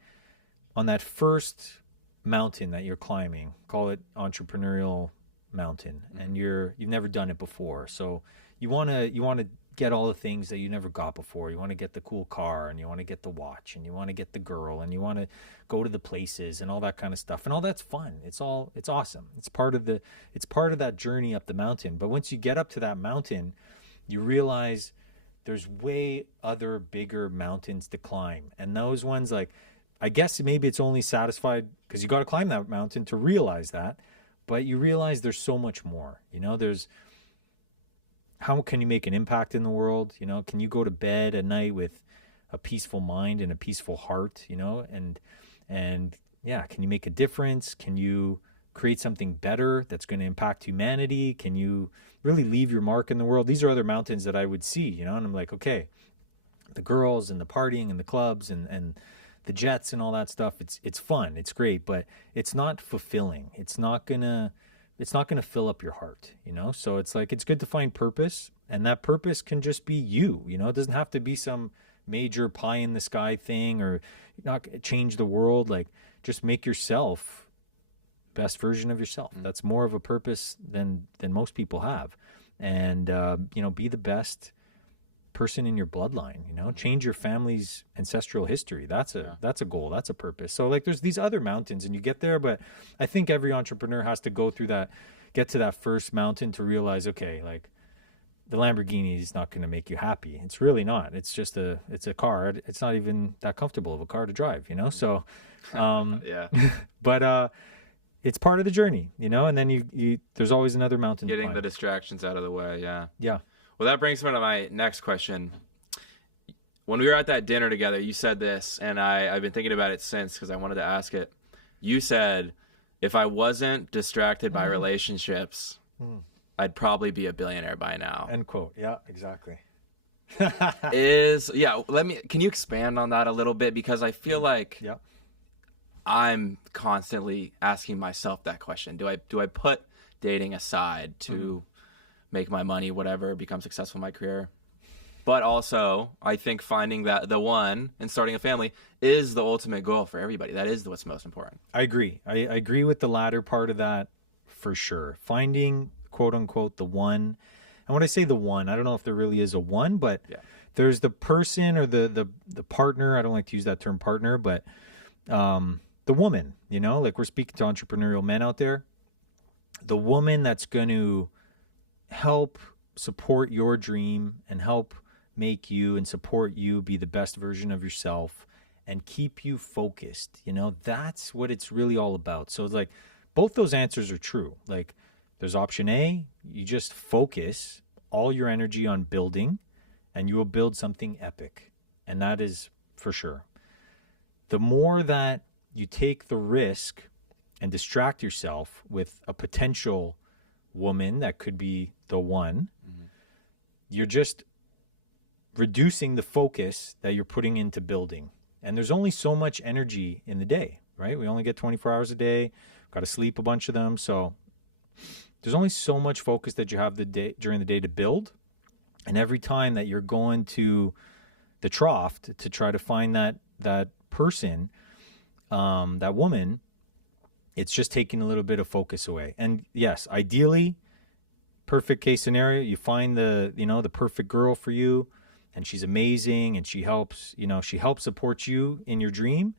on that first mountain that you're climbing, call it entrepreneurial mountain, and you've never done it before. So you want to get all the things that you never got before. You want to get the cool car, and you want to get the watch, and you want to get the girl, and you want to go to the places and all that kind of stuff. And all that's fun. It's awesome. It's part of that journey up the mountain. But once you get up to that mountain, you realize there's way other bigger mountains to climb. And those ones, like, I guess maybe it's only satisfied because you got to climb that mountain to realize that, but you realize there's so much more. There's, how can you make an impact in the world? Can you go to bed at night with a peaceful mind and a peaceful heart? And can you make a difference? Can you create something better that's going to impact humanity? Can you really leave your mark in the world? These are other mountains that I would see, and I'm like, okay, the girls and the partying and the clubs and the jets and all that stuff, it's fun, it's great, but it's not fulfilling. It's not gonna fill up your heart, So it's like, it's good to find purpose, and that purpose can just be you, It doesn't have to be some major pie in the sky thing, or not change the world. Like, just make yourself best version of yourself. That's more of a purpose than most people have. And be the best person in your bloodline, change your family's ancestral history. That's a goal. That's a purpose. So like, there's these other mountains, and you get there, but I think every entrepreneur has to go through that, get to that first mountain to realize, okay, like, the Lamborghini is not going to make you happy. It's really not. It's just it's a car. It's not even that comfortable of a car to drive, So, but it's part of the journey, and then you there's always another mountain. Getting the distractions out of the way. Yeah. Yeah. Well, that brings me to my next question. When we were at that dinner together, you said this, and I've been thinking about it since, because I wanted to ask it. You said, if I wasn't distracted by relationships, I'd probably be a billionaire by now. End quote. Yeah, exactly. Can you expand on that a little bit? Because I feel like Yeah. I'm constantly asking myself that question. Do I put dating aside to make my money, whatever, become successful in my career? But also, I think finding that the one and starting a family is the ultimate goal for everybody. That is what's most important. I agree. I agree with the latter part of that for sure. Finding, quote unquote, the one. And when I say the one, I don't know if there really is a one, but there's the person or the partner. I don't like to use that term partner, but the woman, you know, like we're speaking to entrepreneurial men out there. The woman that's going to help support your dream and help make you and support you be the best version of yourself and keep you focused. You know, that's what it's really all about. So it's like both those answers are true. Like there's option A, you just focus all your energy on building and you will build something epic. And that is for sure. The more that you take the risk and distract yourself with a potential woman that could be the one, you're just reducing the focus that you're putting into building. And there's only so much energy in the day, right? We only get 24 hours a day. Got to sleep a bunch of them. So there's only so much focus that you have during the day to build. And every time that you're going to the trough to try to find that person, that woman, it's just taking a little bit of focus away. And yes, ideally, perfect case scenario, you find the perfect girl for you, and she's amazing, and she helps support you in your dream.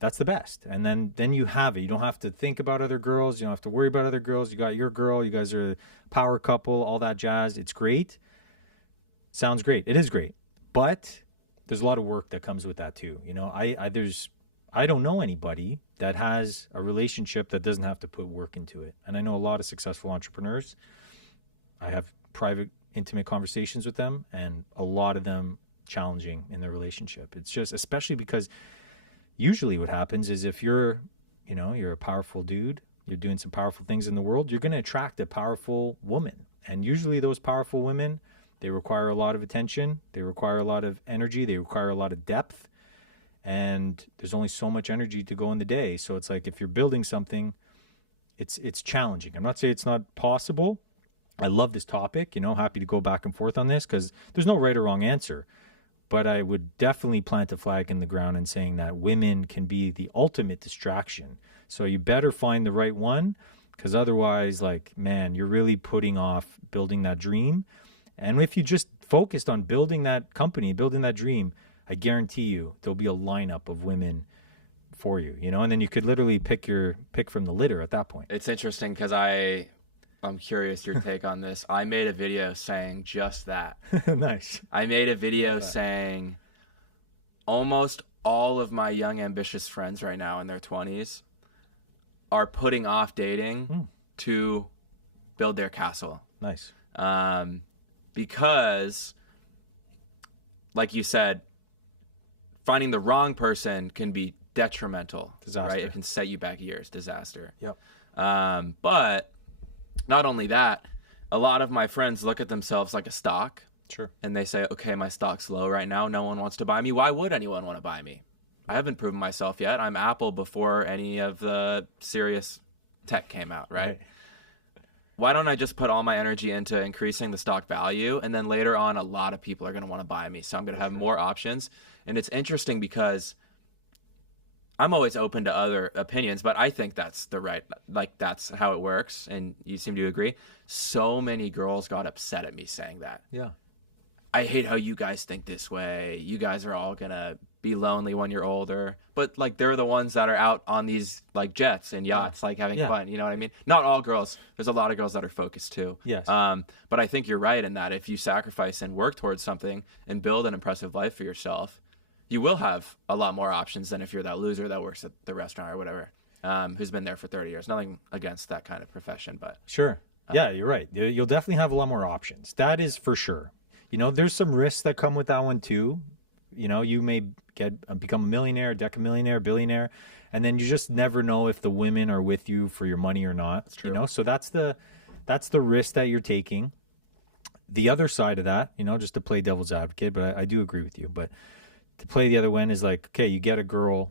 That's the best. And then you have it. You don't have to think about other girls. You don't have to worry about other girls. You got your girl. You guys are a power couple, all that jazz. It's great. Sounds great. It is great. But there's a lot of work that comes with that too. You know, I don't know anybody that has a relationship that doesn't have to put work into it. And I know a lot of successful entrepreneurs. I have private, intimate conversations with them, and a lot of them challenging in their relationship. It's just, especially because usually what happens is if you're a powerful dude, you're doing some powerful things in the world, you're going to attract a powerful woman. And usually those powerful women, they require a lot of attention. They require a lot of energy. They require a lot of depth. And there's only so much energy to go in the day. So it's like if you're building something, it's challenging. I'm not saying it's not possible. I love this topic, happy to go back and forth on this because there's no right or wrong answer. But I would definitely plant a flag in the ground and saying that women can be the ultimate distraction. So you better find the right one, because otherwise, you're really putting off building that dream. And if you just focused on building that company, building that dream, I guarantee you there'll be a lineup of women for you, and then you could literally pick from the litter at that point. It's interesting because I'm curious your take on this. I made a video saying just that. Nice. I made a video saying almost all of my young, ambitious friends right now in their 20s are putting off dating to build their castle. Nice. Because, like you said, finding the wrong person can be detrimental. Disaster. Right? It can set you back years. Disaster. Yep. But not only that, a lot of my friends look at themselves like a stock. Sure. And they say, okay, my stock's low right now. No one wants to buy me. Why would anyone want to buy me? I haven't proven myself yet. I'm Apple before any of the serious tech came out, right? Why don't I just put all my energy into increasing the stock value? And then later on, a lot of people are going to want to buy me. So I'm going to have more options. And it's interesting because I'm always open to other opinions, but I think that's that's how it works. And you seem to agree. So many girls got upset at me saying that. Yeah. I hate how you guys think this way. You guys are all going to be lonely when you're older. But they're the ones that are out on these jets and yachts, having fun. You know what I mean? Not all girls. There's a lot of girls that are focused too. Yes. But I think you're right in that if you sacrifice and work towards something and build an impressive life for yourself, you will have a lot more options than if you're that loser that works at the restaurant or whatever, who's been there for 30 years. Nothing against that kind of profession, but. Sure. Yeah, you're right. You'll definitely have a lot more options. That is for sure. There's some risks that come with that one too. you may become a millionaire, decamillionaire, billionaire, and then you just never know if the women are with you for your money or not. That's true. So that's the risk that you're taking. The other side of that, just to play devil's advocate, but I do agree with you. But to play the other one is like, okay, you get a girl,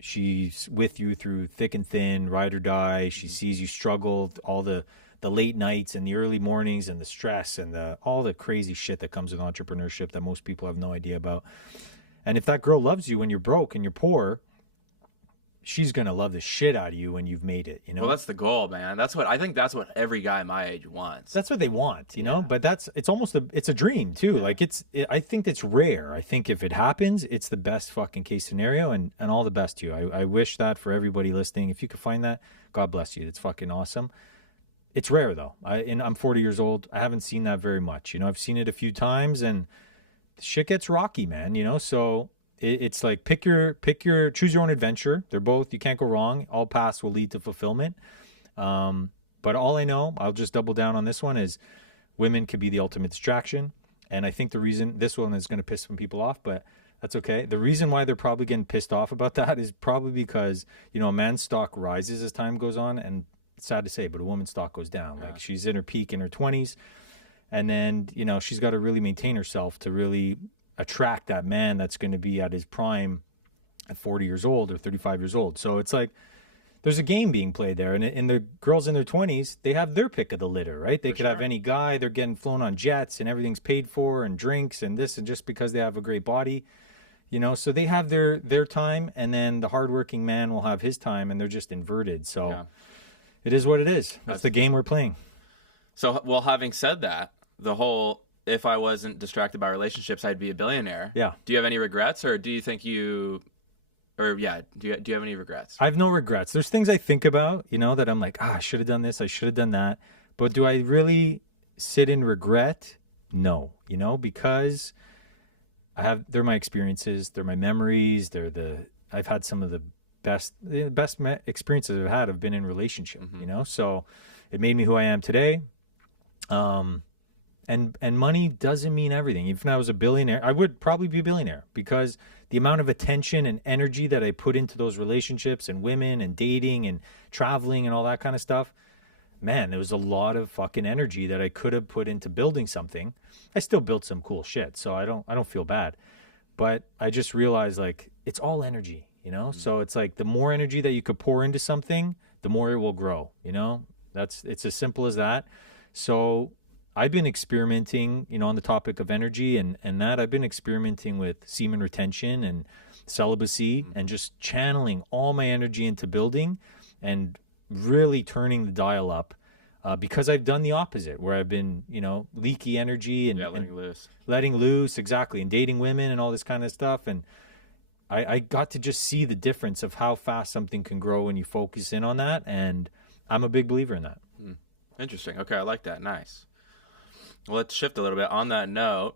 she's with you through thick and thin, ride or die. She sees you struggle, all the late nights and the early mornings and the stress and all the crazy shit that comes with entrepreneurship that most people have no idea about. And if that girl loves you when you're broke and you're poor, she's going to love the shit out of you when you've made it, Well, that's the goal, man. I think that's what every guy my age wants. That's what they want, know, but it's almost it's a dream too. Like I think it's rare. I think if it happens, it's the best fucking case scenario, and all the best to you. I wish that for everybody listening. If you could find that, God bless you. It's fucking awesome. It's rare though. I'm 40 years old. I haven't seen that very much. I've seen it a few times, and the shit gets rocky, man. So it's like choose your own adventure. They're both, you can't go wrong. All paths will lead to fulfillment. But all I know, I'll just double down on this one, is women can be the ultimate distraction. And I think the reason, this one is going to piss some people off, but that's okay. The reason why they're probably getting pissed off about that is probably because, a man's stock rises as time goes on, and it's sad to say, but a woman's stock goes down. Like, she's in her peak in her 20s, and then, she's got to really maintain herself to really attract that man that's going to be at his prime at 40 years old or 35 years old. So it's like there's a game being played there, and the girls in their 20s, they have their pick of the litter, right? They could have any guy. They're getting flown on jets and everything's paid for, and drinks and this, and just because they have a great body, so they have their time, and then the hardworking man will have his time, and they're just inverted. So it is what it is. That's the game we're playing. So, well, having said that, the whole, if I wasn't distracted by relationships, I'd be a billionaire. Yeah. Do you have any regrets, or do you think do you have any regrets? I have no regrets. There's things I think about, that I'm like, I should have done this, I should have done that. But do I really sit in regret? No, because they're my experiences, they're my memories, I've had some of the best experiences I've had have been in relationship, so it made me who I am today. And money doesn't mean everything. Even if I was a billionaire, I would probably be a billionaire, because the amount of attention and energy that I put into those relationships and women and dating and traveling and all that kind of stuff, man, there was a lot of fucking energy that I could have put into building something. I still built some cool shit, so I don't feel bad. But I just realized, like, it's all energy, So it's like the more energy that you could pour into something, the more it will grow, It's as simple as that. So I've been experimenting, on the topic of energy and that. I've been experimenting with semen retention and celibacy, and just channeling all my energy into building and really turning the dial up, because I've done the opposite, where I've been, leaky energy and letting loose, exactly, and dating women and all this kind of stuff. And I got to just see the difference of how fast something can grow when you focus in on that. And I'm a big believer in that. Interesting. Okay, I like that. Nice. Well, let's shift a little bit. On that note,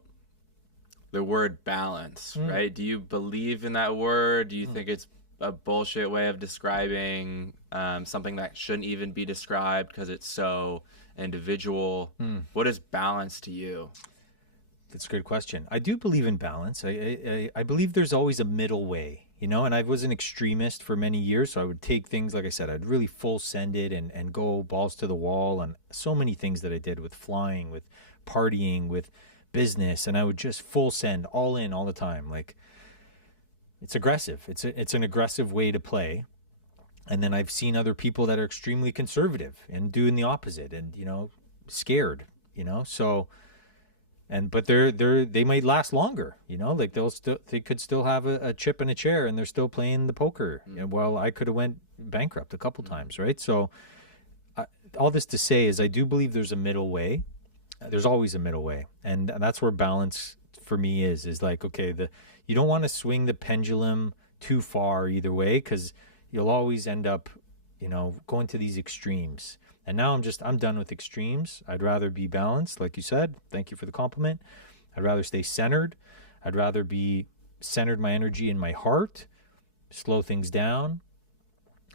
the word balance, right? Do you believe in that word? Do you think it's a bullshit way of describing something that shouldn't even be described because it's so individual? What is balance to you? That's a good question. I do believe in balance. I believe there's always a middle way, and I was an extremist for many years. So I would take things, like I said, I'd really full send it and go balls to the wall on so many things that I did, with flying, with partying, with business. And I would just full send all in all the time. Like, it's aggressive. It's an aggressive way to play. And then I've seen other people that are extremely conservative and doing the opposite, and, scared, so. But they might last longer, like they could still have a chip and a chair, and they're still playing the poker. Well, I could have went bankrupt a couple times, right? So all this to say is, I do believe there's a middle way. There's always a middle way, and that's where balance for me is like, okay, you don't want to swing the pendulum too far either way, because you'll always end up, going to these extremes. And now I'm done with extremes. I'd rather be balanced, like you said. Thank you for the compliment. I'd rather stay centered. I'd rather be centered my energy in my heart, slow things down,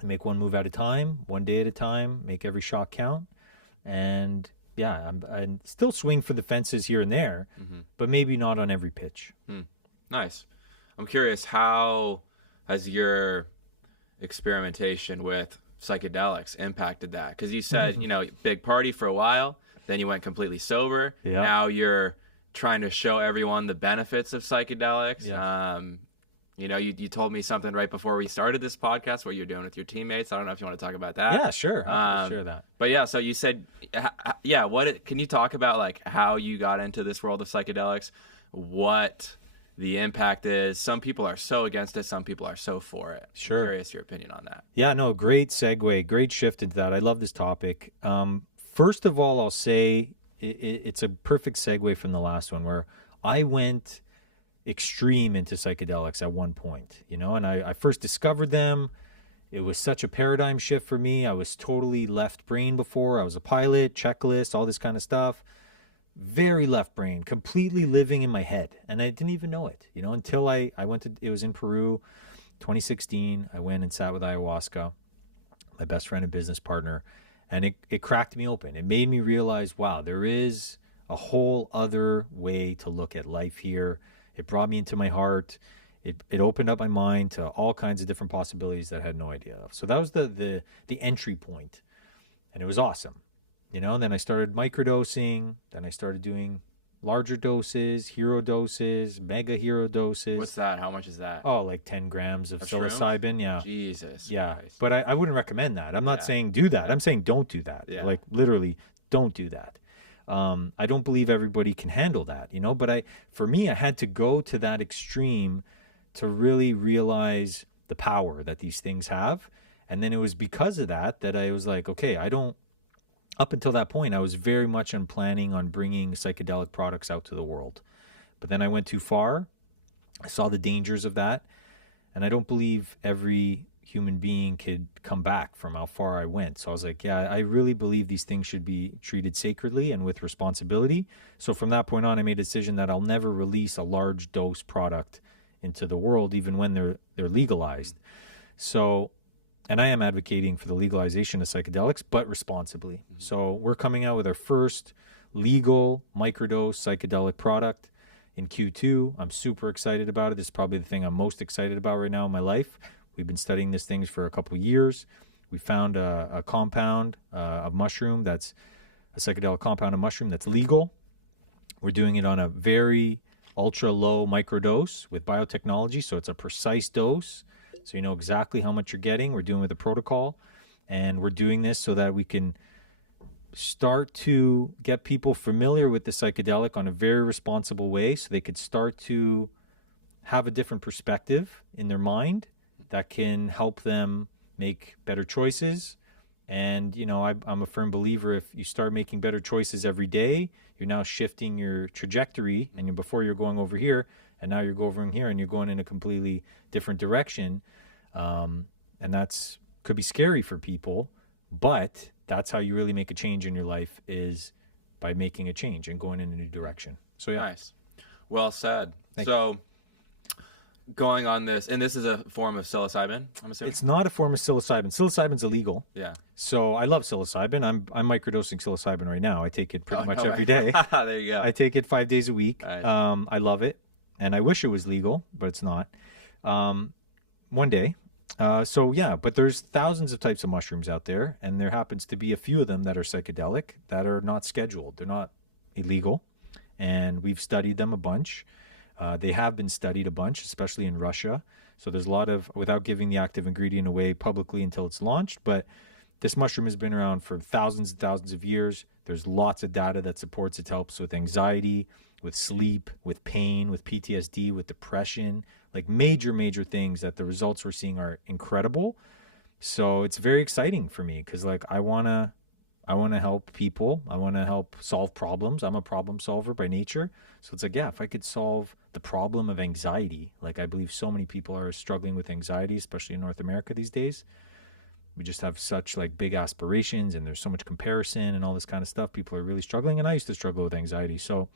make one move at a time, one day at a time, make every shot count. And yeah, I still swing for the fences here and there, but maybe not on every pitch. Nice. I'm curious, how has your experimentation with psychedelics impacted that? Because you said, big party for a while, then you went completely sober. Yeah. Now you're trying to show everyone the benefits of psychedelics. Yeah. You told me something right before we started this podcast, what you're doing with your teammates. I don't know if you want to talk about that. Yeah, sure. I'll share that. But yeah, so you said, can you talk about like how you got into this world of psychedelics? What the impact is? Some people are so against it. Some people are so for it. Sure. I'm curious your opinion on that. Yeah, no, great segue, great shift into that. I love this topic. First of all, I'll say it's a perfect segue from the last one where I went extreme into psychedelics at one point, and I first discovered them. It was such a paradigm shift for me. I was totally left brain before. I was a pilot, checklist, all this kind of stuff. Very left brain, completely living in my head. And I didn't even know it, until I went to, it was in Peru, 2016. I went and sat with ayahuasca, my best friend and business partner, and it cracked me open. It made me realize, wow, there is a whole other way to look at life here. It brought me into my heart. It opened up my mind to all kinds of different possibilities that I had no idea of. So that was the entry point, and it was awesome. And then I started microdosing. Then I started doing larger doses, hero doses, mega hero doses. What's that? How much is that? Oh, like 10 grams of psilocybin. Yeah. Jesus. Yeah. Christ. But I wouldn't recommend that. I'm not saying do that. I'm saying don't do that. Yeah. Like literally don't do that. I don't believe everybody can handle that, but for me, I had to go to that extreme to really realize the power that these things have. And then it was because of that I was like, okay, up until that point, I was very much planning on bringing psychedelic products out to the world. But then I went too far. I saw the dangers of that. And I don't believe every human being could come back from how far I went. So I was like, yeah, I really believe these things should be treated sacredly and with responsibility. So from that point on, I made a decision that I'll never release a large dose product into the world, even when they're legalized. So, and I am advocating for the legalization of psychedelics, but responsibly. So we're coming out with our first legal microdose psychedelic product in Q2. I'm super excited about it. This is probably the thing I'm most excited about right now in my life. We've been studying these things for a couple of years. We found a compound of mushroom that's a psychedelic compound of mushroom that's legal. We're doing it on a very ultra low microdose with biotechnology, so it's a precise dose. So you know exactly how much you're getting. We're doing with a protocol, and we're doing this so that we can start to get people familiar with the psychedelic on a very responsible way, so they could start to have a different perspective in their mind that can help them make better choices. And I'm a firm believer, if you start making better choices every day, you're now shifting your trajectory, and before you're going over here, and now you're going over here, and you're going in a completely different direction. And that's could be scary for people, but that's how you really make a change in your life, is by making a change and going in a new direction. So yeah. Nice. Well said. Thank you. Going on this, and this is a form of psilocybin, I'm assuming? It's not a form of psilocybin. Psilocybin's illegal. Yeah. So I love psilocybin. I'm microdosing psilocybin right now. I take it pretty much every day. There you go. I take it 5 days a week. Nice. I love it, and I wish it was legal, but it's not. One day. So yeah, but there's thousands of types of mushrooms out there, and there happens to be a few of them that are psychedelic that are not scheduled. They're not illegal, and we've studied them a bunch. They have been studied a bunch, especially in Russia. So there's a lot of, without giving the active ingredient away publicly until it's launched, but this mushroom has been around for thousands and thousands of years. There's lots of data that supports it helps with anxiety, with sleep, with pain, with PTSD, with depression, like major things that the results we're seeing are incredible. So it's very exciting for me because like I want to help people. I want to help solve problems. I'm a problem solver by nature. So it's like, yeah, if I could solve the problem of anxiety, like I believe so many people are struggling with anxiety, especially in North America these days. We just have such like big aspirations, and there's so much comparison and all this kind of stuff. People are really struggling, and I used to struggle with anxiety. So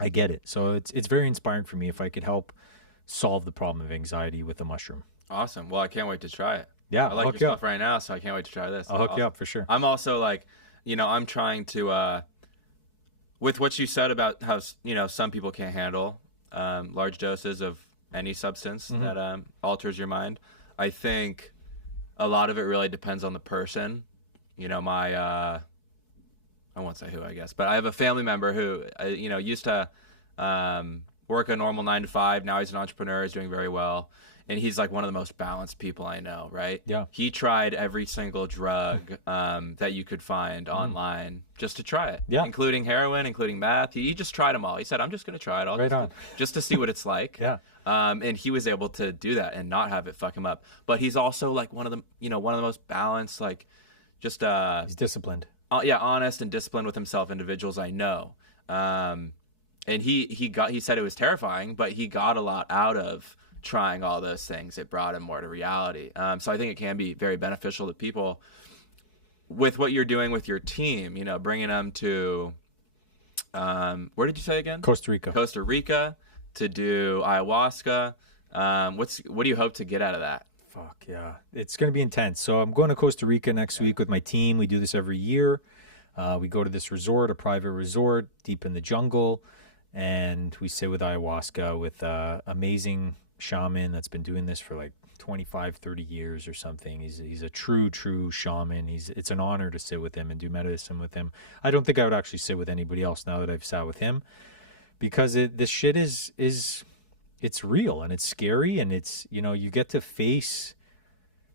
I get it. So it's very inspiring for me if I could help solve the problem of anxiety with a mushroom. Awesome. Well, I can't wait to try it. Yeah, I like your stuff right now, so I can't wait to try this. I'll hook you up for sure. I'm also like, I'm trying to, with what you said about how, some people can't handle large doses of any substance that alters your mind. I think a lot of it really depends on the person. You know, I won't say who, I guess, but I have a family member who, used to work a normal 9 to 5. Now he's an entrepreneur, is doing very well. And he's like one of the most balanced people I know, right? Yeah. He tried every single drug that you could find online just to try it, including heroin, including meth. He just tried them all. He said, I'm just going to try it all just to see what it's like. Yeah. And he was able to do that and not have it fuck him up. But he's also like one of the most balanced, like just he's disciplined. Honest and disciplined with himself individuals I know. And he said it was terrifying, but he got a lot out of trying all those things. It brought him more to reality. So I think it can be very beneficial to people with what you're doing with your team, bringing them to, where did you say again? Costa Rica to do ayahuasca. What do you hope to get out of that? Fuck yeah. It's going to be intense. So I'm going to Costa Rica next week with my team. We do this every year. We go to this resort, a private resort deep in the jungle, and we sit with ayahuasca with amazing shaman that's been doing this for like 25, 30 years or something. He's a true shaman. It's an honor to sit with him and do medicine with him. I don't think I would actually sit with anybody else now that I've sat with him, because this shit is it's real and it's scary, and it's, you get to face,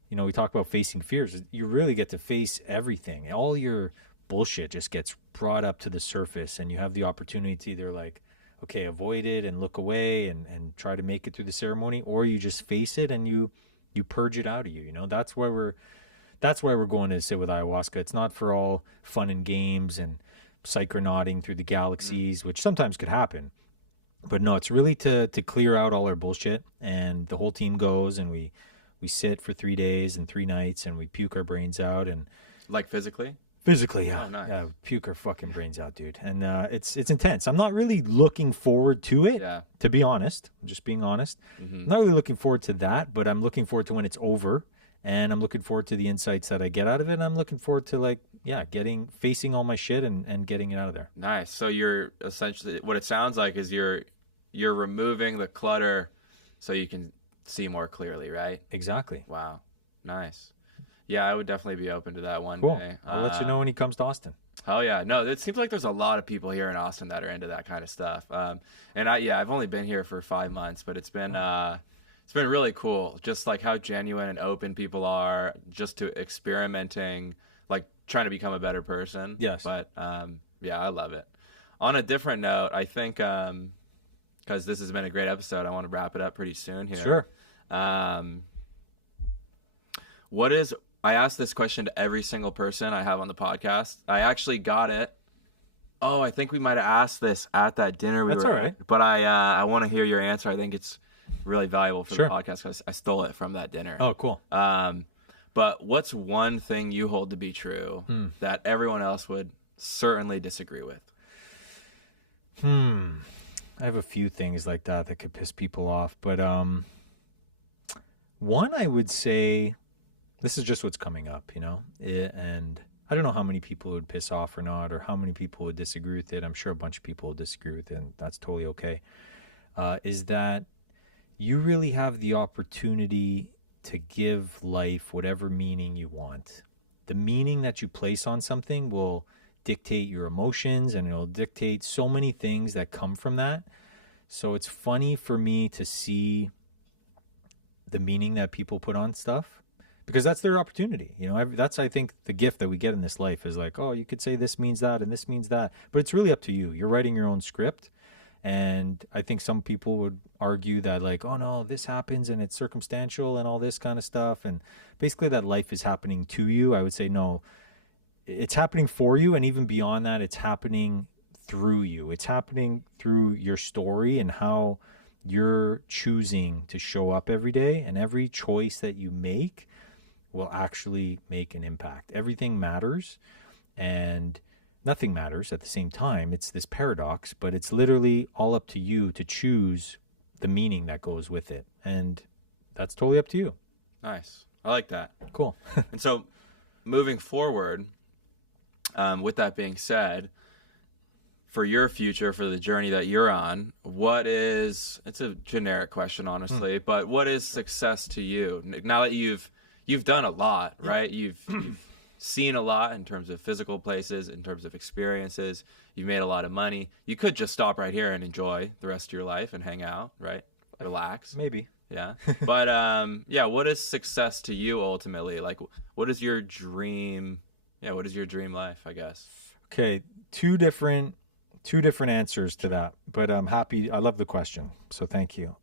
we talk about facing fears. You really get to face everything. All your bullshit just gets brought up to the surface, and you have the opportunity to either like, okay, avoid it and look away and try to make it through the ceremony, or you just face it and you purge it out of you. That's why we're going to sit with ayahuasca. It's not for all fun and games and psychronauting through the galaxies, which sometimes could happen. But no, it's really to clear out all our bullshit, and the whole team goes and we sit for 3 days and 3 nights, and we puke our brains out. And like physically, yeah. Oh, nice. Yeah, puke our fucking brains out, dude. And it's intense. I'm not really looking forward to it, to be honest. I'm just being honest. I'm not really looking forward to that, but I'm looking forward to when it's over, and I'm looking forward to the insights that I get out of it. And I'm looking forward to facing all my shit and getting it out of there. Nice. So you're essentially, what it sounds like is you're removing the clutter so you can see more clearly, right? Exactly. Wow. Nice. Yeah, I would definitely be open to that one Cool. day. I'll let you know when he comes to Austin. Oh yeah. No, it seems like there's a lot of people here in Austin that are into that kind of stuff. And I've only been here for 5 months, but it's been really cool. Just like how genuine and open people are just to experimenting, like trying to become a better person. Yes. But I love it. On a different note, I think, because this has been a great episode, I want to wrap it up pretty soon here. Sure. I asked this question to every single person I have on the podcast. I actually got it. Oh, I think we might have asked this at that dinner That's all right. at. But I want to hear your answer. I think it's really valuable for the podcast because I stole it from that dinner. Oh, cool. But what's one thing you hold to be true that everyone else would certainly disagree with? I have a few things like that could piss people off. But one, I would say, this is just what's coming up, and I don't know how many people would piss off or not, or how many people would disagree with it. I'm sure a bunch of people would disagree with it, and that's totally okay. Is that you really have the opportunity to give life whatever meaning you want. The meaning that you place on something will dictate your emotions, and it'll dictate so many things that come from that. So it's funny for me to see the meaning that people put on stuff, because that's their opportunity. That's, I think, the gift that we get in this life is like, oh, you could say this means that and this means that, but it's really up to you. You're writing your own script. And I think some people would argue that like, oh no, this happens and it's circumstantial and all this kind of stuff. And basically that life is happening to you. I would say, no, it's happening for you. And even beyond that, it's happening through you. It's happening through your story and how you're choosing to show up every day. And every choice that you make will actually make an impact. Everything matters and nothing matters at the same time. It's this paradox, but it's literally all up to you to choose the meaning that goes with it. And that's totally up to you. Nice. I like that. Cool. And so moving forward, with that being said, for your future, for the journey that you're on, it's a generic question, honestly, but what is success to you? Now that you've done a lot, right? You've seen a lot in terms of physical places, in terms of experiences. You've made a lot of money. You could just stop right here and enjoy the rest of your life and hang out, right? Relax. Maybe. Yeah. But what is success to you ultimately? Like, what is your dream? Yeah, what is your dream life, I guess? Okay, two different answers to that, but I'm happy. I love the question, so thank you.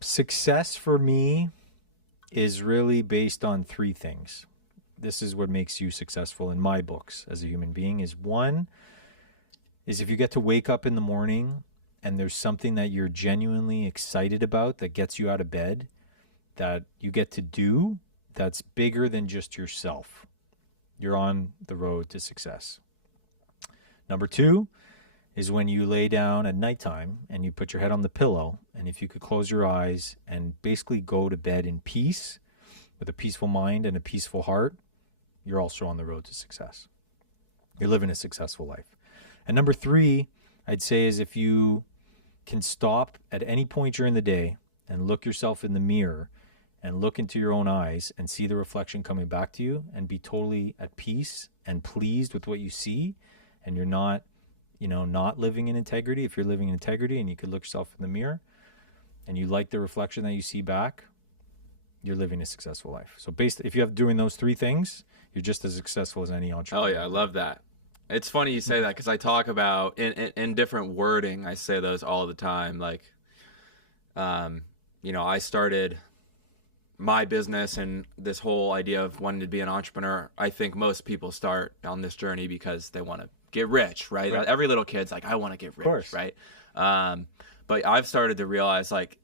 Success for me is really based on three things. This is what makes you successful in my books as a human being. One is if you get to wake up in the morning and there's something that you're genuinely excited about that gets you out of bed, that you get to do, that's bigger than just yourself. You're on the road to success. Number two is when you lay down at nighttime and you put your head on the pillow, and if you could close your eyes and basically go to bed in peace with a peaceful mind and a peaceful heart, you're also on the road to success. You're living a successful life. And number three, I'd say, is if you can stop at any point during the day and look yourself in the mirror and look into your own eyes and see the reflection coming back to you and be totally at peace and pleased with what you see, and you're not, not living in integrity. If you're living in integrity and you could look yourself in the mirror and you like the reflection that you see back, you're living a successful life. So if you have doing those three things, you're just as successful as any entrepreneur. Oh yeah, I love that. It's funny you say that, because I talk about in different wording. I say those all the time. Like, I started my business and this whole idea of wanting to be an entrepreneur. I think most people start on this journey because they want to get rich, right? Every little kid's like, I want to get rich, right? But I've started to realize, like,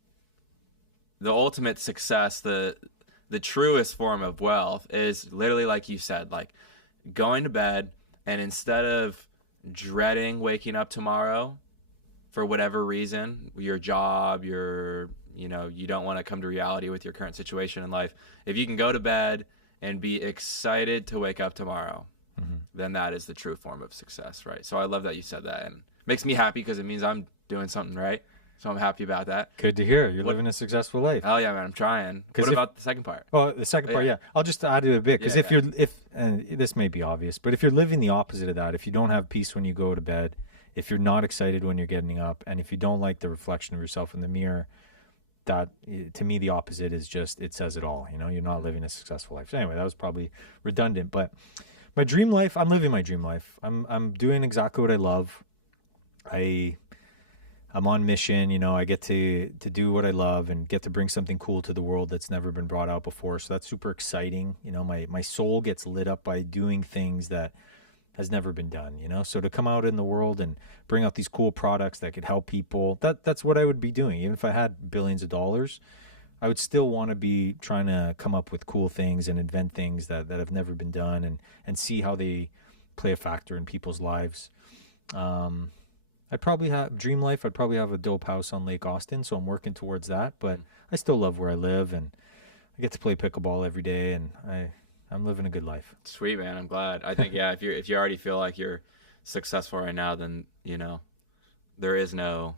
the ultimate success, the truest form of wealth is literally, like you said, like going to bed, and instead of dreading waking up tomorrow for whatever reason, your job, you don't want to come to reality with your current situation in life. If you can go to bed and be excited to wake up tomorrow, then that is the true form of success, right? So I love that you said that, and it makes me happy because it means I'm doing something right. So I'm happy about that. Good to hear. You're living a successful life. Oh yeah, man, I'm trying. What about the second part? Well, the second part, yeah. I'll just add to it a bit, because and this may be obvious, but if you're living the opposite of that, if you don't have peace when you go to bed, if you're not excited when you're getting up, and if you don't like the reflection of yourself in the mirror, that, to me, the opposite is just, it says it all. You're not living a successful life. So anyway, that was probably redundant, but my dream life, I'm living my dream life. I'm doing exactly what I love. I'm on mission, I get to do what I love and get to bring something cool to the world that's never been brought out before. So that's super exciting. My soul gets lit up by doing things that has never been done, So to come out in the world and bring out these cool products that could help people, that's what I would be doing. Even if I had billions of dollars, I would still want to be trying to come up with cool things and invent things that have never been done, and see how they play a factor in people's lives. I'd probably have dream life. I'd probably have a dope house on Lake Austin, so I'm working towards that. But I still love where I live, and I get to play pickleball every day, and I'm living a good life. Sweet, man. I'm glad. I think if you already feel like you're successful right now, then there is no.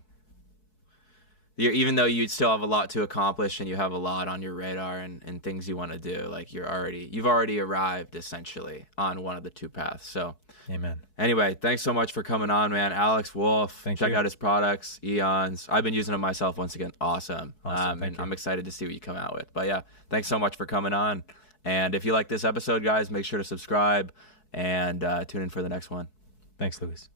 Even though you still have a lot to accomplish and you have a lot on your radar and things you want to do, like you've already arrived essentially on one of the two paths. So, amen. Anyway, thanks so much for coming on, man. Alex Wolfe. Check out his products, Eons. I've been using them myself once again. Awesome. And I'm excited to see what you come out with. But yeah, thanks so much for coming on. And if you like this episode, guys, make sure to subscribe and tune in for the next one. Thanks, Lukas.